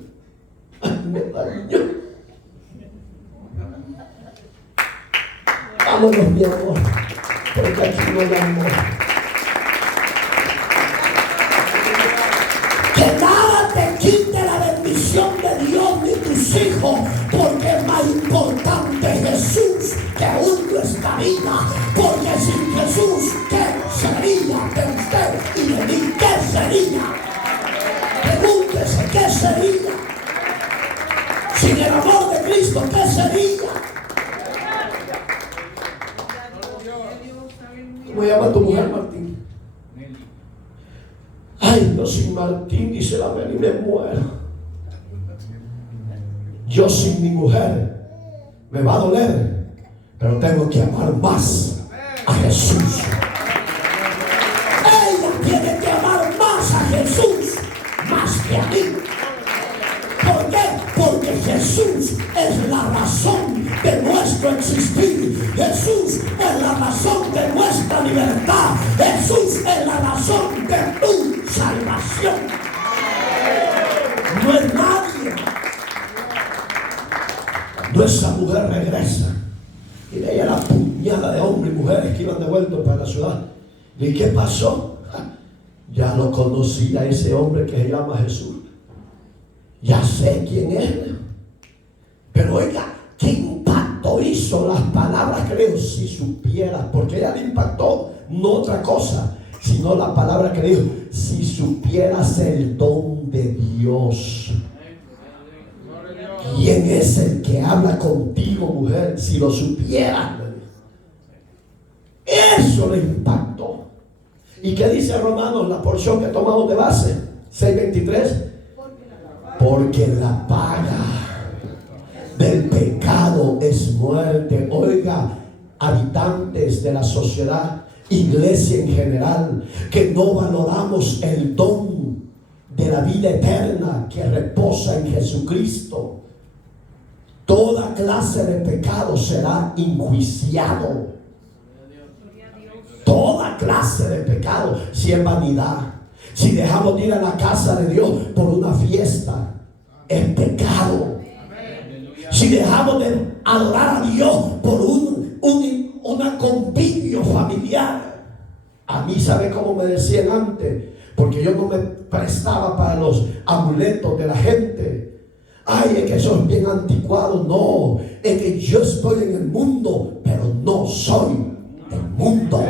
Me daño. Vámonos, mi amor, porque aquí no hay amor. Que nada te quite la bendición de Dios ni tus hijos, porque es más importante Jesús que aún nuestra vida, porque sin Jesús, ¿qué sería de usted y de mí? ¿Qué sería? Pregúntese, ¿qué sería? Sin el amor de Cristo, ¿qué sería? ¿Cómo llama tu mujer, Martín? Ay, yo sin Martín, dice la Meli, me muero. Yo sin mi mujer me va a doler, pero tengo que amar más a Jesús. Ella tiene que amar más a Jesús, más que a mí. ¿Por qué? Porque Jesús es la razón de nuestro existir. Jesús es la razón de nuestra libertad. Jesús es la razón de tu salvación. No es nadie. Nuestra mujer regresa y veía la puñada de hombres y mujeres que iban de vuelta para la ciudad. ¿Y qué pasó? Ya lo conocía ese hombre que se llama Jesús. Ya sé quién es. Pero oiga, ¿qué impacto hizo las palabras que dijo? Si supieras, porque ella le impactó no otra cosa, sino la palabra que dijo: si supieras el don de Dios. ¿Quién es el que habla contigo, mujer? Si lo supieras. Eso le impactó. ¿Y qué dice Romanos, la porción que tomamos de base? 6:23. Porque la paga del pecado es muerte. Oiga, habitantes de la sociedad, iglesia en general, que no valoramos el don de la vida eterna que reposa en Jesucristo, toda clase de pecado será enjuiciado. Toda clase de pecado, si es vanidad, si dejamos de ir a la casa de Dios por una fiesta, es pecado. Si dejamos de adorar a Dios por una convivio familiar. A mí, ¿sabe cómo me decían antes? Porque yo no me prestaba para los amuletos de la gente. Ay, es que eso es bien anticuado. No, es que yo estoy en el mundo, pero no soy del mundo.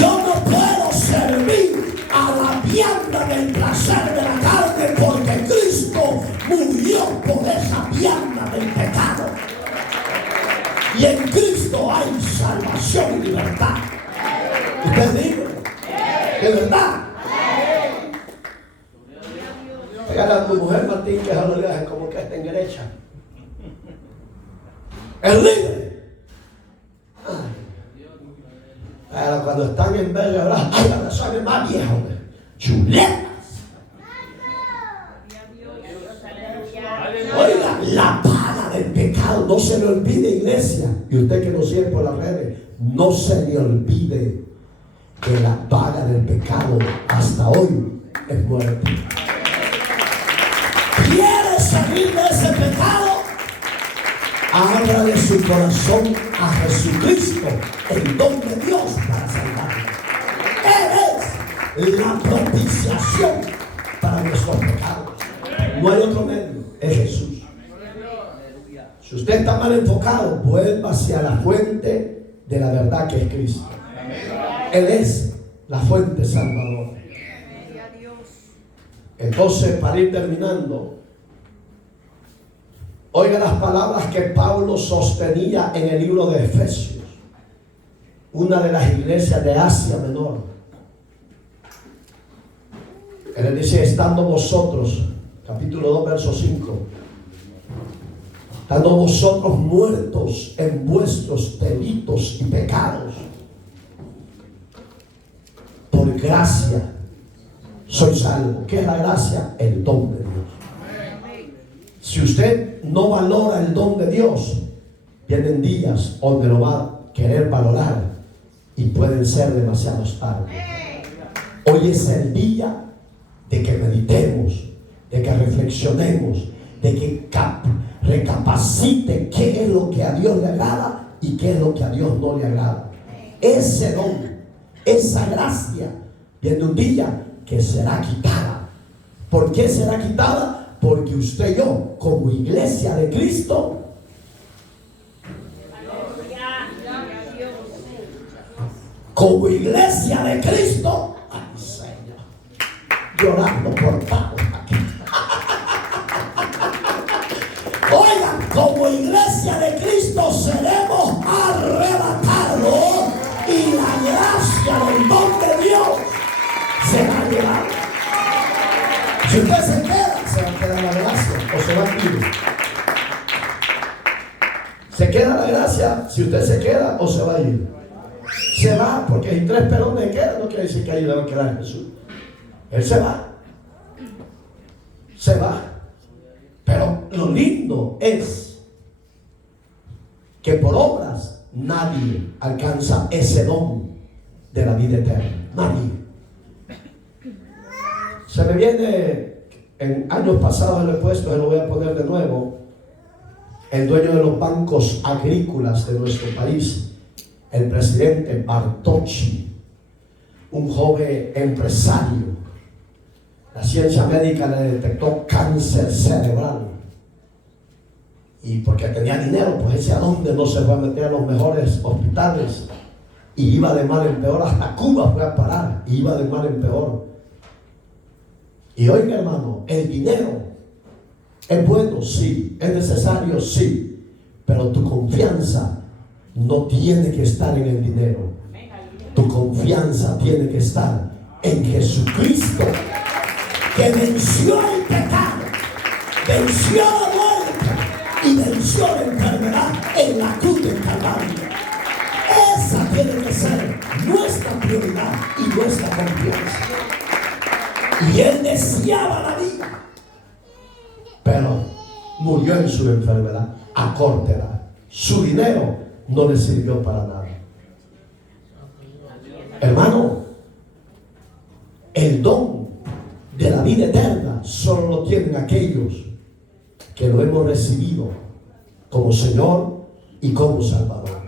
Yo no puedo servir a la vianda del placer de la carne, porque Cristo murió por esa vianda del pecado. Y en Cristo hay salvación y libertad. ¿Usted es libre? ¿De verdad? Pégale a tu mujer, Martín, que es como que está en derecha. Es libre. Pero cuando están en vez de hablar, ay, ahora soy más viejo. Chuletas. Oiga, la paga del pecado, no se le olvide, iglesia. Y usted que nos sigue por las redes, no se le olvide que la paga del pecado hasta hoy es muerte. ¿Quiere salir de ese pecado? Ábrale su corazón a Jesucristo, el don de Dios para salvarlo. Él es la propiciación para nuestros pecados. No hay otro medio, es Jesús. Si usted está mal enfocado, vuelva hacia la fuente de la verdad que es Cristo. Él es la fuente salvadora. Entonces, para ir terminando, oiga las palabras que Pablo sostenía en el libro de Efesios, una de las iglesias de Asia Menor. Él dice, estando vosotros, capítulo 2, verso 5, estando vosotros muertos en vuestros delitos y pecados, por gracia sois salvos. ¿Qué es la gracia? El don de Dios. Si usted no valora el don de Dios, vienen días donde lo va a querer valorar y pueden ser demasiados tarde. Hoy es el día de que meditemos, de que reflexionemos, de que recapacite qué es lo que a Dios le agrada y qué es lo que a Dios no le agrada. Ese don, esa gracia, viene un día que será quitada. ¿Por qué será quitada? Porque usted y yo, como iglesia de Cristo, como iglesia de Cristo, ay Señor, llorando por Pablo aquí. Oigan, como iglesia de Cristo seremos arrebatados y la gracia del don de Dios será llevada. Si usted se queda, se va a quedar la gracia o se va a ir. Se queda la gracia si usted se queda o se va a ir. Se va, porque hay 3 pelones que quedan, no quiere decir que ahí le va a quedar Jesús. Él se va. Se va. Pero lo lindo es que por obras nadie alcanza ese don de la vida eterna. Nadie. Se me viene, en años pasados lo he puesto, se lo voy a poner de nuevo, el dueño de los bancos agrícolas de nuestro país, el presidente Bartocci, un joven empresario. La ciencia médica le detectó cáncer cerebral. Y porque tenía dinero, pues ese a dónde no se fue a meter a los mejores hospitales. Y iba de mal en peor, hasta Cuba fue a parar, y iba de mal en peor. Y oiga, hermano, el dinero es bueno, sí, es necesario, sí, pero tu confianza no tiene que estar en el dinero. Tu confianza tiene que estar en Jesucristo, que venció el pecado, venció la muerte y venció la enfermedad en la cruz del Calvario. Esa tiene que ser nuestra prioridad y nuestra confianza. Y él deseaba la vida, pero murió en su enfermedad a corta edad. Su dinero no le sirvió para nada. Hermano, el don de la vida eterna solo lo tienen aquellos que lo hemos recibido como Señor y como Salvador.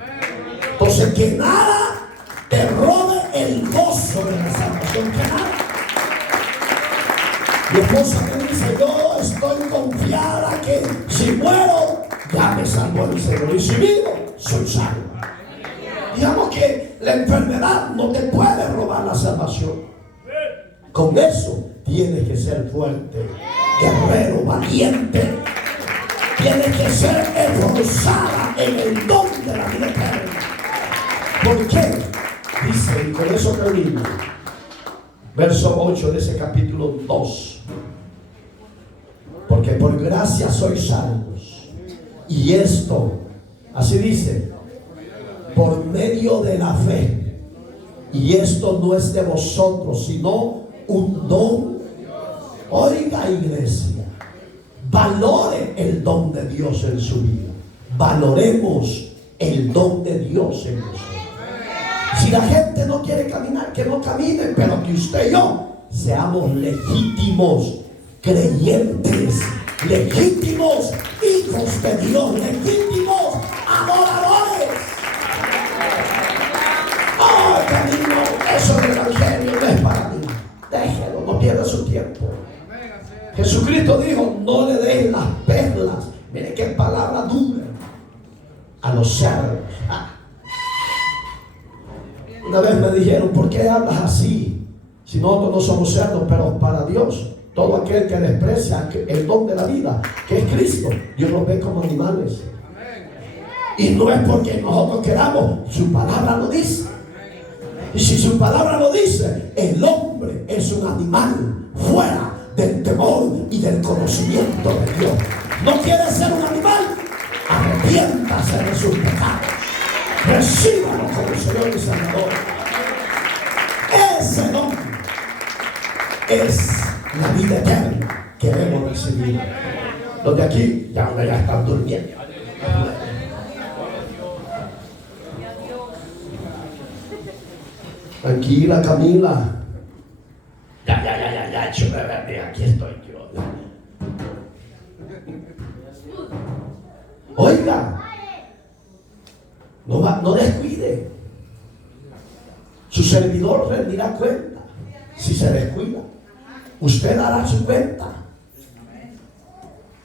Entonces, que nada te robe el gozo de la salvación, que nada. Mi esposa me dice: yo estoy confiada que si muero ya me salvó el Señor, y si vivo soy salvo. Digamos que la enfermedad no te puede robar la salvación. Con eso tienes que ser fuerte, guerrero, valiente. Tienes que ser esforzada en el don de la vida eterna. ¿Por qué? Dice, y con eso termino, verso 8 de ese capítulo 2. Porque por gracia sois salvos. Y esto, así dice, por medio de la fe. Y esto no es de vosotros, sino un don. Oiga, iglesia, valore el don de Dios en su vida. Valoremos el don de Dios en nosotros. Si la gente no quiere caminar, que no camine, pero que usted y yo seamos legítimos creyentes, legítimos hijos de Dios, legítimos adoradores. ¡Oh, camino! Eso del evangelio no es para mí. Déjelo, no pierda su tiempo. Jesucristo dijo: no le deis las perlas. Mire qué palabra dura a los cerdos. Una vez me dijeron: ¿por qué hablas así? Si nosotros no somos cerdos, pero para Dios, todo aquel que desprecia el don de la vida, que es Cristo, Dios los ve como animales. Y no es porque nosotros queramos, su palabra lo dice. Y si su palabra lo dice, el hombre es un animal fuera del temor y del conocimiento de Dios. ¿No quiere ser un animal? Arrepiéntase de sus pecados. Recíbalo como Señor y Salvador. Ese don es la vida eterna que hemos recibido. Los de aquí ya están durmiendo. Tranquila, Camila. Ya, aquí estoy yo. Oiga, no descuide. Su servidor rendirá cuenta si se descuida. Usted dará su cuenta.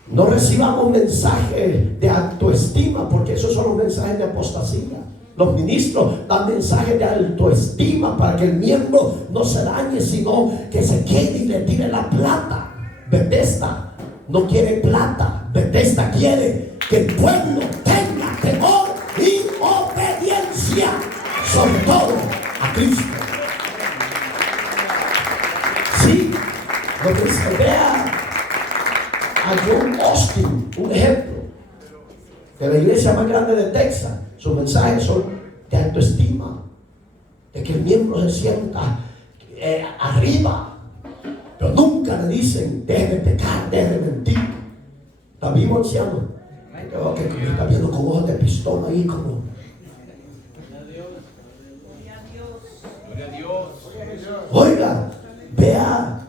No recibamos mensajes de autoestima, porque esos son los mensajes de apostasía. Los ministros dan mensajes de autoestima para que el miembro no se dañe, sino que se quede y le tire la plata. Bethesda no quiere plata. Bethesda quiere que el pueblo tenga temor y obediencia, sobre todo a Cristo. Sí, lo que se vea a John Austin, un ejemplo de la iglesia más grande de Texas. Sus mensajes son de autoestima, de que el miembro se sienta arriba, pero nunca le dicen: deje de pecar, deje de mentir. ¿Está vivo, anciano? Creo que me está viendo con ojos de pistola ahí como. Oiga, vea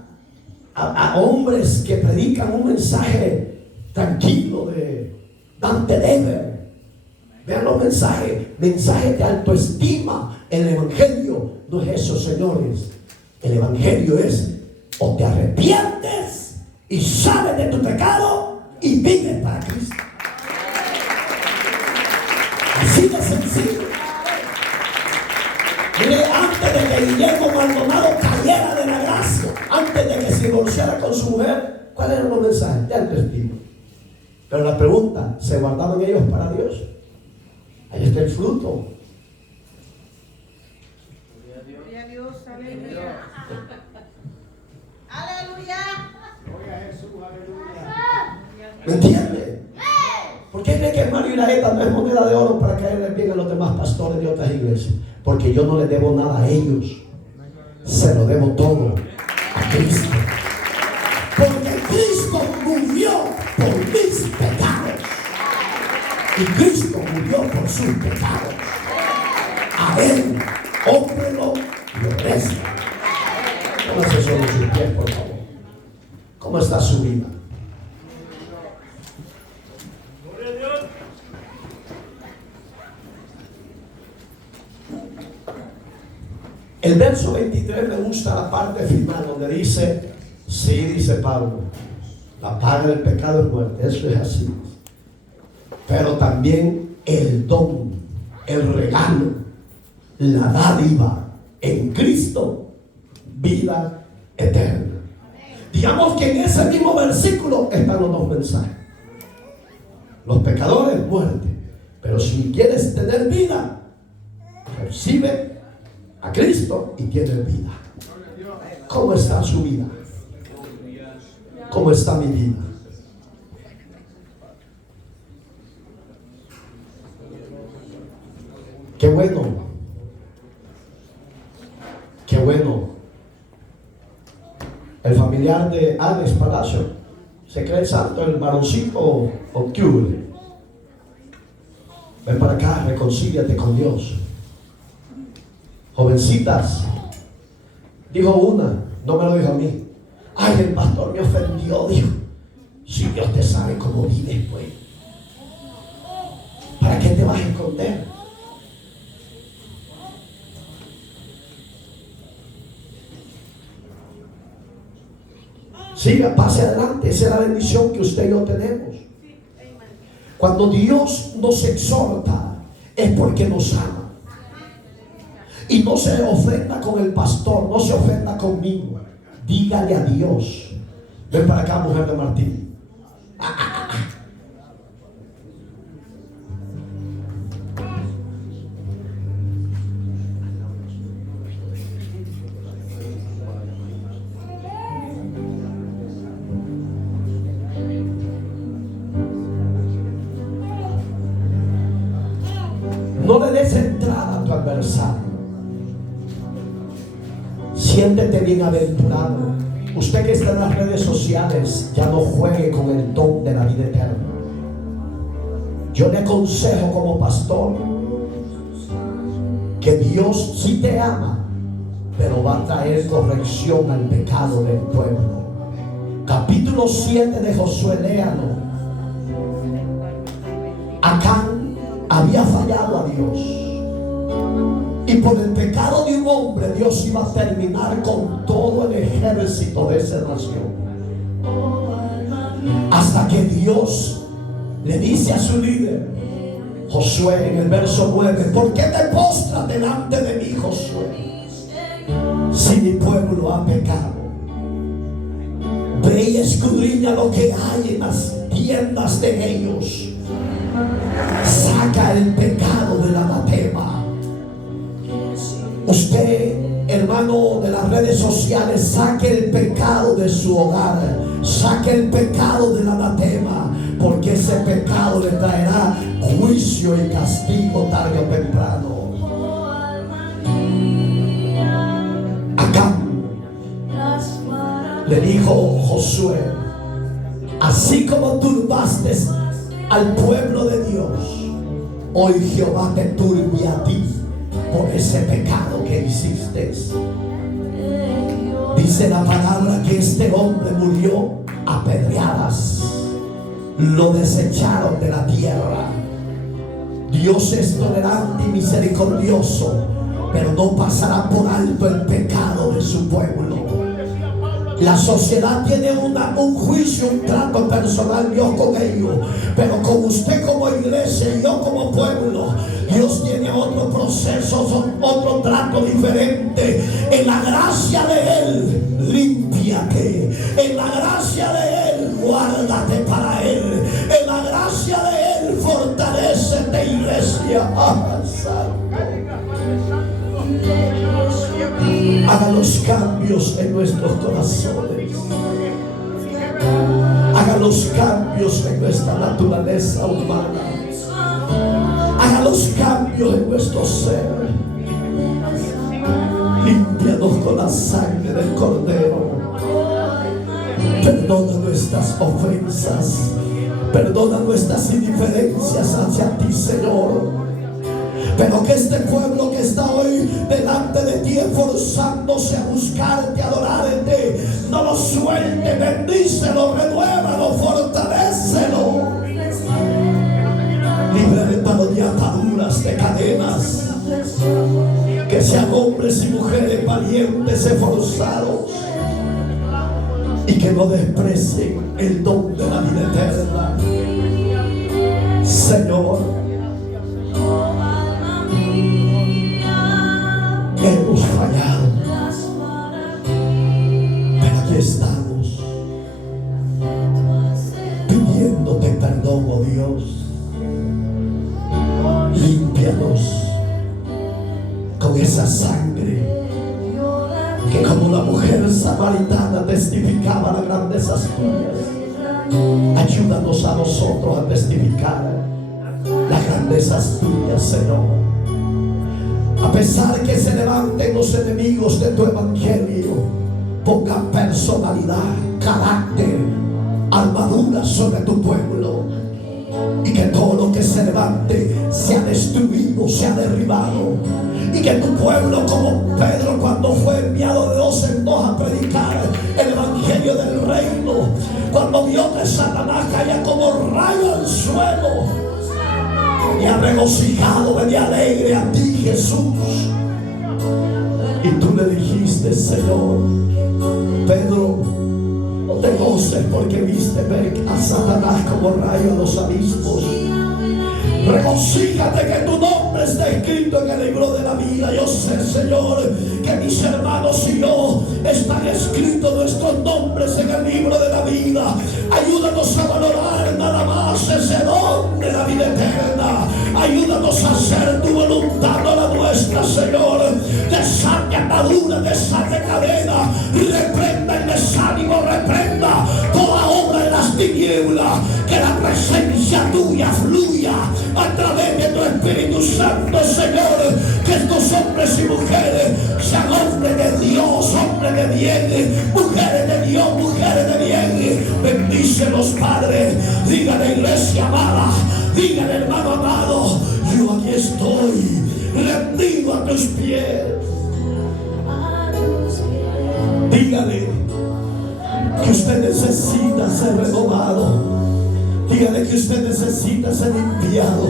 a hombres que predican un mensaje tranquilo de Dante Dever. Vean los mensajes de autoestima. El evangelio no es eso, señores. El evangelio es: o te arrepientes y sabes de tu pecado y vives para Cristo. Así de sencillo. Mire, antes de que Guillermo Maldonado cayera de la gracia, antes de que se divorciara con su mujer, ¿cuáles eran los mensajes? De autoestima. Pero la pregunta: ¿se guardaban ellos para Dios? Ahí está el fruto. Gloria a Dios, aleluya. Aleluya. Gloria a Jesús, aleluya. ¿Me entiende? ¿Por qué cree que Mario y la ETA no es moneda de oro para caerle bien a los demás pastores de otras iglesias? Porque yo no les debo nada a ellos. Se lo debo todo a Cristo. Porque Cristo murió por mis pecados. Y Cristo murió por sus pecados. A Él, hómbrelo y obedezca. Póngase sobre sus pies, por favor. ¿Cómo está su vida? El verso 23 me gusta la parte final donde dice, sí, dice Pablo, la paga del pecado es muerte, eso es así. Pero también el don, el regalo, la dádiva en Cristo, vida eterna. Digamos que en ese mismo versículo están los dos mensajes. Los pecadores, muerte. Pero si quieres tener vida, recibe a Cristo y tiene vida. ¿Cómo está su vida? ¿Cómo está mi vida? Qué bueno. Qué bueno. El familiar de Alex Palacio se cree santo, el varoncito o qué hubo. Ven para acá, reconcíliate con Dios. Jovencitas, dijo una, no me lo dijo a mí. Ay, el pastor me ofendió, dijo. Si Dios te sabe cómo vives, pues, ¿para qué te vas a esconder? Siga, pase adelante. Esa es la bendición que usted y yo tenemos. Cuando Dios nos exhorta es porque nos ama. Y no se ofenda con el pastor, no se ofenda conmigo. Dígale a Dios. Ven para acá, mujer de Martín. No le des entrada a tu adversario. Siéntete bienaventurado. Usted que está en las redes sociales, ya no juegue con el don de la vida eterna. Yo le aconsejo como pastor que Dios sí te ama, pero va a traer corrección al pecado del pueblo. Capítulo 7 de Josué, léalo. Acán había fallado a Dios. Y por el pecado de un hombre, Dios iba a terminar con todo el ejército de esa nación. Hasta que Dios le dice a su líder, Josué, en el verso 9, ¿por qué te postras delante de mí, Josué? Si mi pueblo ha pecado. Ve y escudriña lo que hay en las tiendas de ellos. Saca el pecado del anatema. Usted, hermano de las redes sociales, saque el pecado de su hogar, saque el pecado del anatema, porque ese pecado le traerá juicio y castigo tarde o temprano. Acá le dijo Josué, así como turbaste al pueblo de Dios, hoy Jehová te turbe a ti por ese pecado que hiciste. Dice la palabra que este hombre murió a pedradas. Lo desecharon de la tierra. Dios es tolerante y misericordioso, pero no pasará por alto el pecado de su pueblo. La sociedad tiene un juicio, un trato personal, Dios con ellos, pero con usted como iglesia y yo como pueblo, Dios tiene otro proceso, otro trato diferente. En la gracia de Él, límpiate. En la gracia de Él, guárdate para Él. En la gracia de Él, fortalécete, iglesia. Haga los cambios en nuestros corazones. Haga los cambios en nuestra naturaleza humana. Haga los cambios en nuestro ser. Límpianos con la sangre del Cordero. Perdona nuestras ofensas. Perdona nuestras indiferencias hacia ti, Señor. Pero que este pueblo que está hoy delante de ti, esforzándose a buscarte, a adorarte, no lo suelte. Bendícelo, renuévalo, fortalécelo. Libértalo de ataduras, de cadenas. Que sean hombres y mujeres valientes, esforzados, y que no desprecien el don de la vida eterna. Señor, hemos fallado, pero aquí estamos pidiéndote perdón, oh Dios. Límpianos con esa sangre que, como la mujer samaritana, testificaba las grandezas tuyas. Ayúdanos a nosotros a testificar las grandezas tuyas, Señor. A pesar que se levanten los enemigos de tu evangelio, ponga personalidad, carácter, armadura sobre tu pueblo, y que todo lo que se levante sea destruido, sea derribado, y que tu pueblo, como Pedro cuando fue enviado de 2 en 2 a predicar el evangelio del reino, cuando vio que Satanás caía como rayo al suelo, venía regocijado, venía alegre a ti, Jesús. Y tú le dijiste, Señor, Pedro, no te goces porque viste ver a Satanás como rayo a los abismos. Regocíjate que tu nombre está escrito en el libro de la vida. Yo sé, Señor, que mis hermanos y yo están escritos nuestros nombres en el libro de la vida. Ayúdanos a valorar nada más ese don de la vida eterna. Ayúdanos a hacer tu voluntad, no la nuestra, Señor. Desate atadura, desate cadena, reprenda el desánimo, reprenda toda obra de las tinieblas. Que la presencia tuya fluya a través de tu Espíritu Santo, Señor. Que estos hombres y mujeres sean hombres de Dios, hombres de bien, mujeres de Dios, mujeres de bien. Bendícelos, Padre. Dígale, iglesia amada, dígale, hermano amado, yo aquí estoy rendido a tus pies. Dígale que usted necesita ser renovado. Dígale que usted necesita ser limpiado.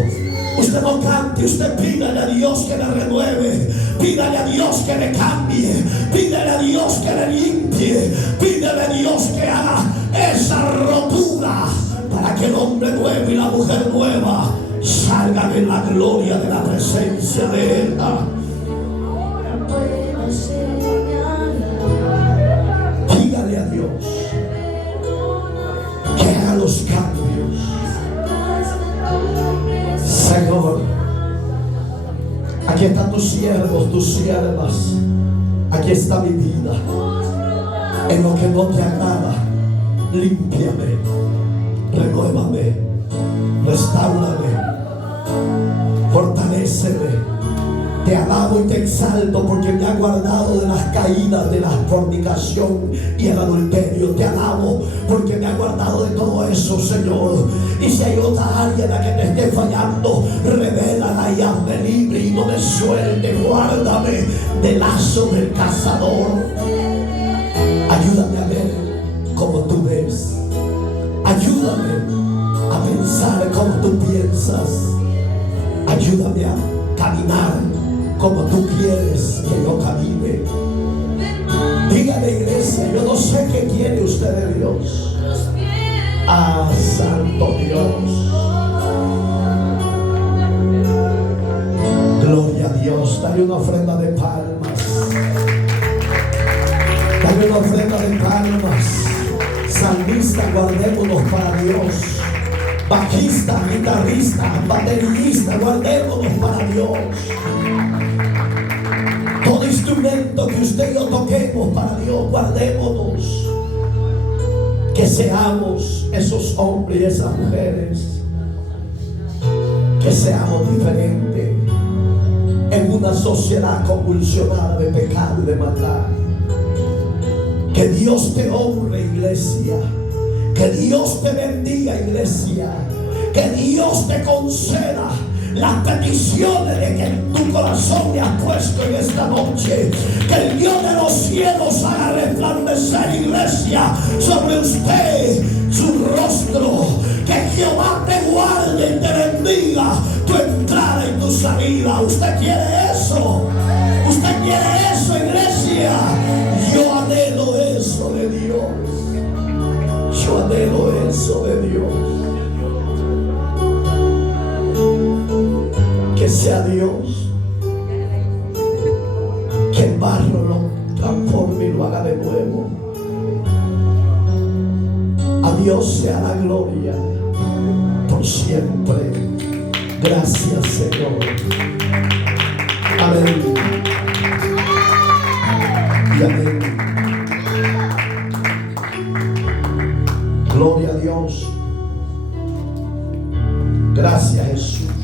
Usted no cante, usted pídale a Dios que le renueve, pídale a Dios que le cambie, pídale a Dios que le limpie, pídale a Dios que haga esa rotura para que el hombre nuevo y la mujer nueva salgan en la gloria de la presencia de Él. Dígale a Dios que haga los cambios. Señor, aquí están tus siervos, tus siervas. Aquí está mi vida. En lo que no te agrada, límpiame, renuévame, restáurame, fortaléceme. Te alabo y te exalto porque me ha guardado de las caídas, de la fornicación y el adulterio. Te alabo porque me ha guardado de todo eso, Señor. Y si hay otra área en la que te esté fallando, revélala y hazme libre y no me suelte. Guárdame del lazo del cazador. Ayúdame a ver como tú ves. Ayúdame a pensar como tú piensas. Ayúdame a caminar como tú quieres que yo camine. Dígale, iglesia, yo no sé qué quiere usted de Dios. Ah, santo Dios. Gloria a Dios. Dale una ofrenda de palmas. Dale una ofrenda de palmas. Salmista, guardémonos para Dios. Bajista, guitarrista, baterista, guardémonos para Dios. Todo instrumento que usted y yo toquemos para Dios, guardémonos. Que seamos esos hombres y esas mujeres, que seamos diferentes en una sociedad convulsionada de pecado y de maldad. Que Dios te honre, iglesia. Que Dios te bendiga, iglesia. Que Dios te conceda las peticiones de que en tu corazón le has puesto en esta noche. Que el Dios de los cielos haga resplandecer, iglesia, sobre usted su rostro. Que Jehová te guarde y te bendiga tu entrada y tu salida. ¿Usted quiere eso? ¿Usted quiere eso, iglesia? Yo anhelo eso de Dios. Yo anhelo eso de Dios. Que sea Dios que el barro lo transforme y lo haga de nuevo. A Dios sea la gloria por siempre. Gracias, Señor. Amén. Y amén. Gloria a Dios. Gracias, Jesús.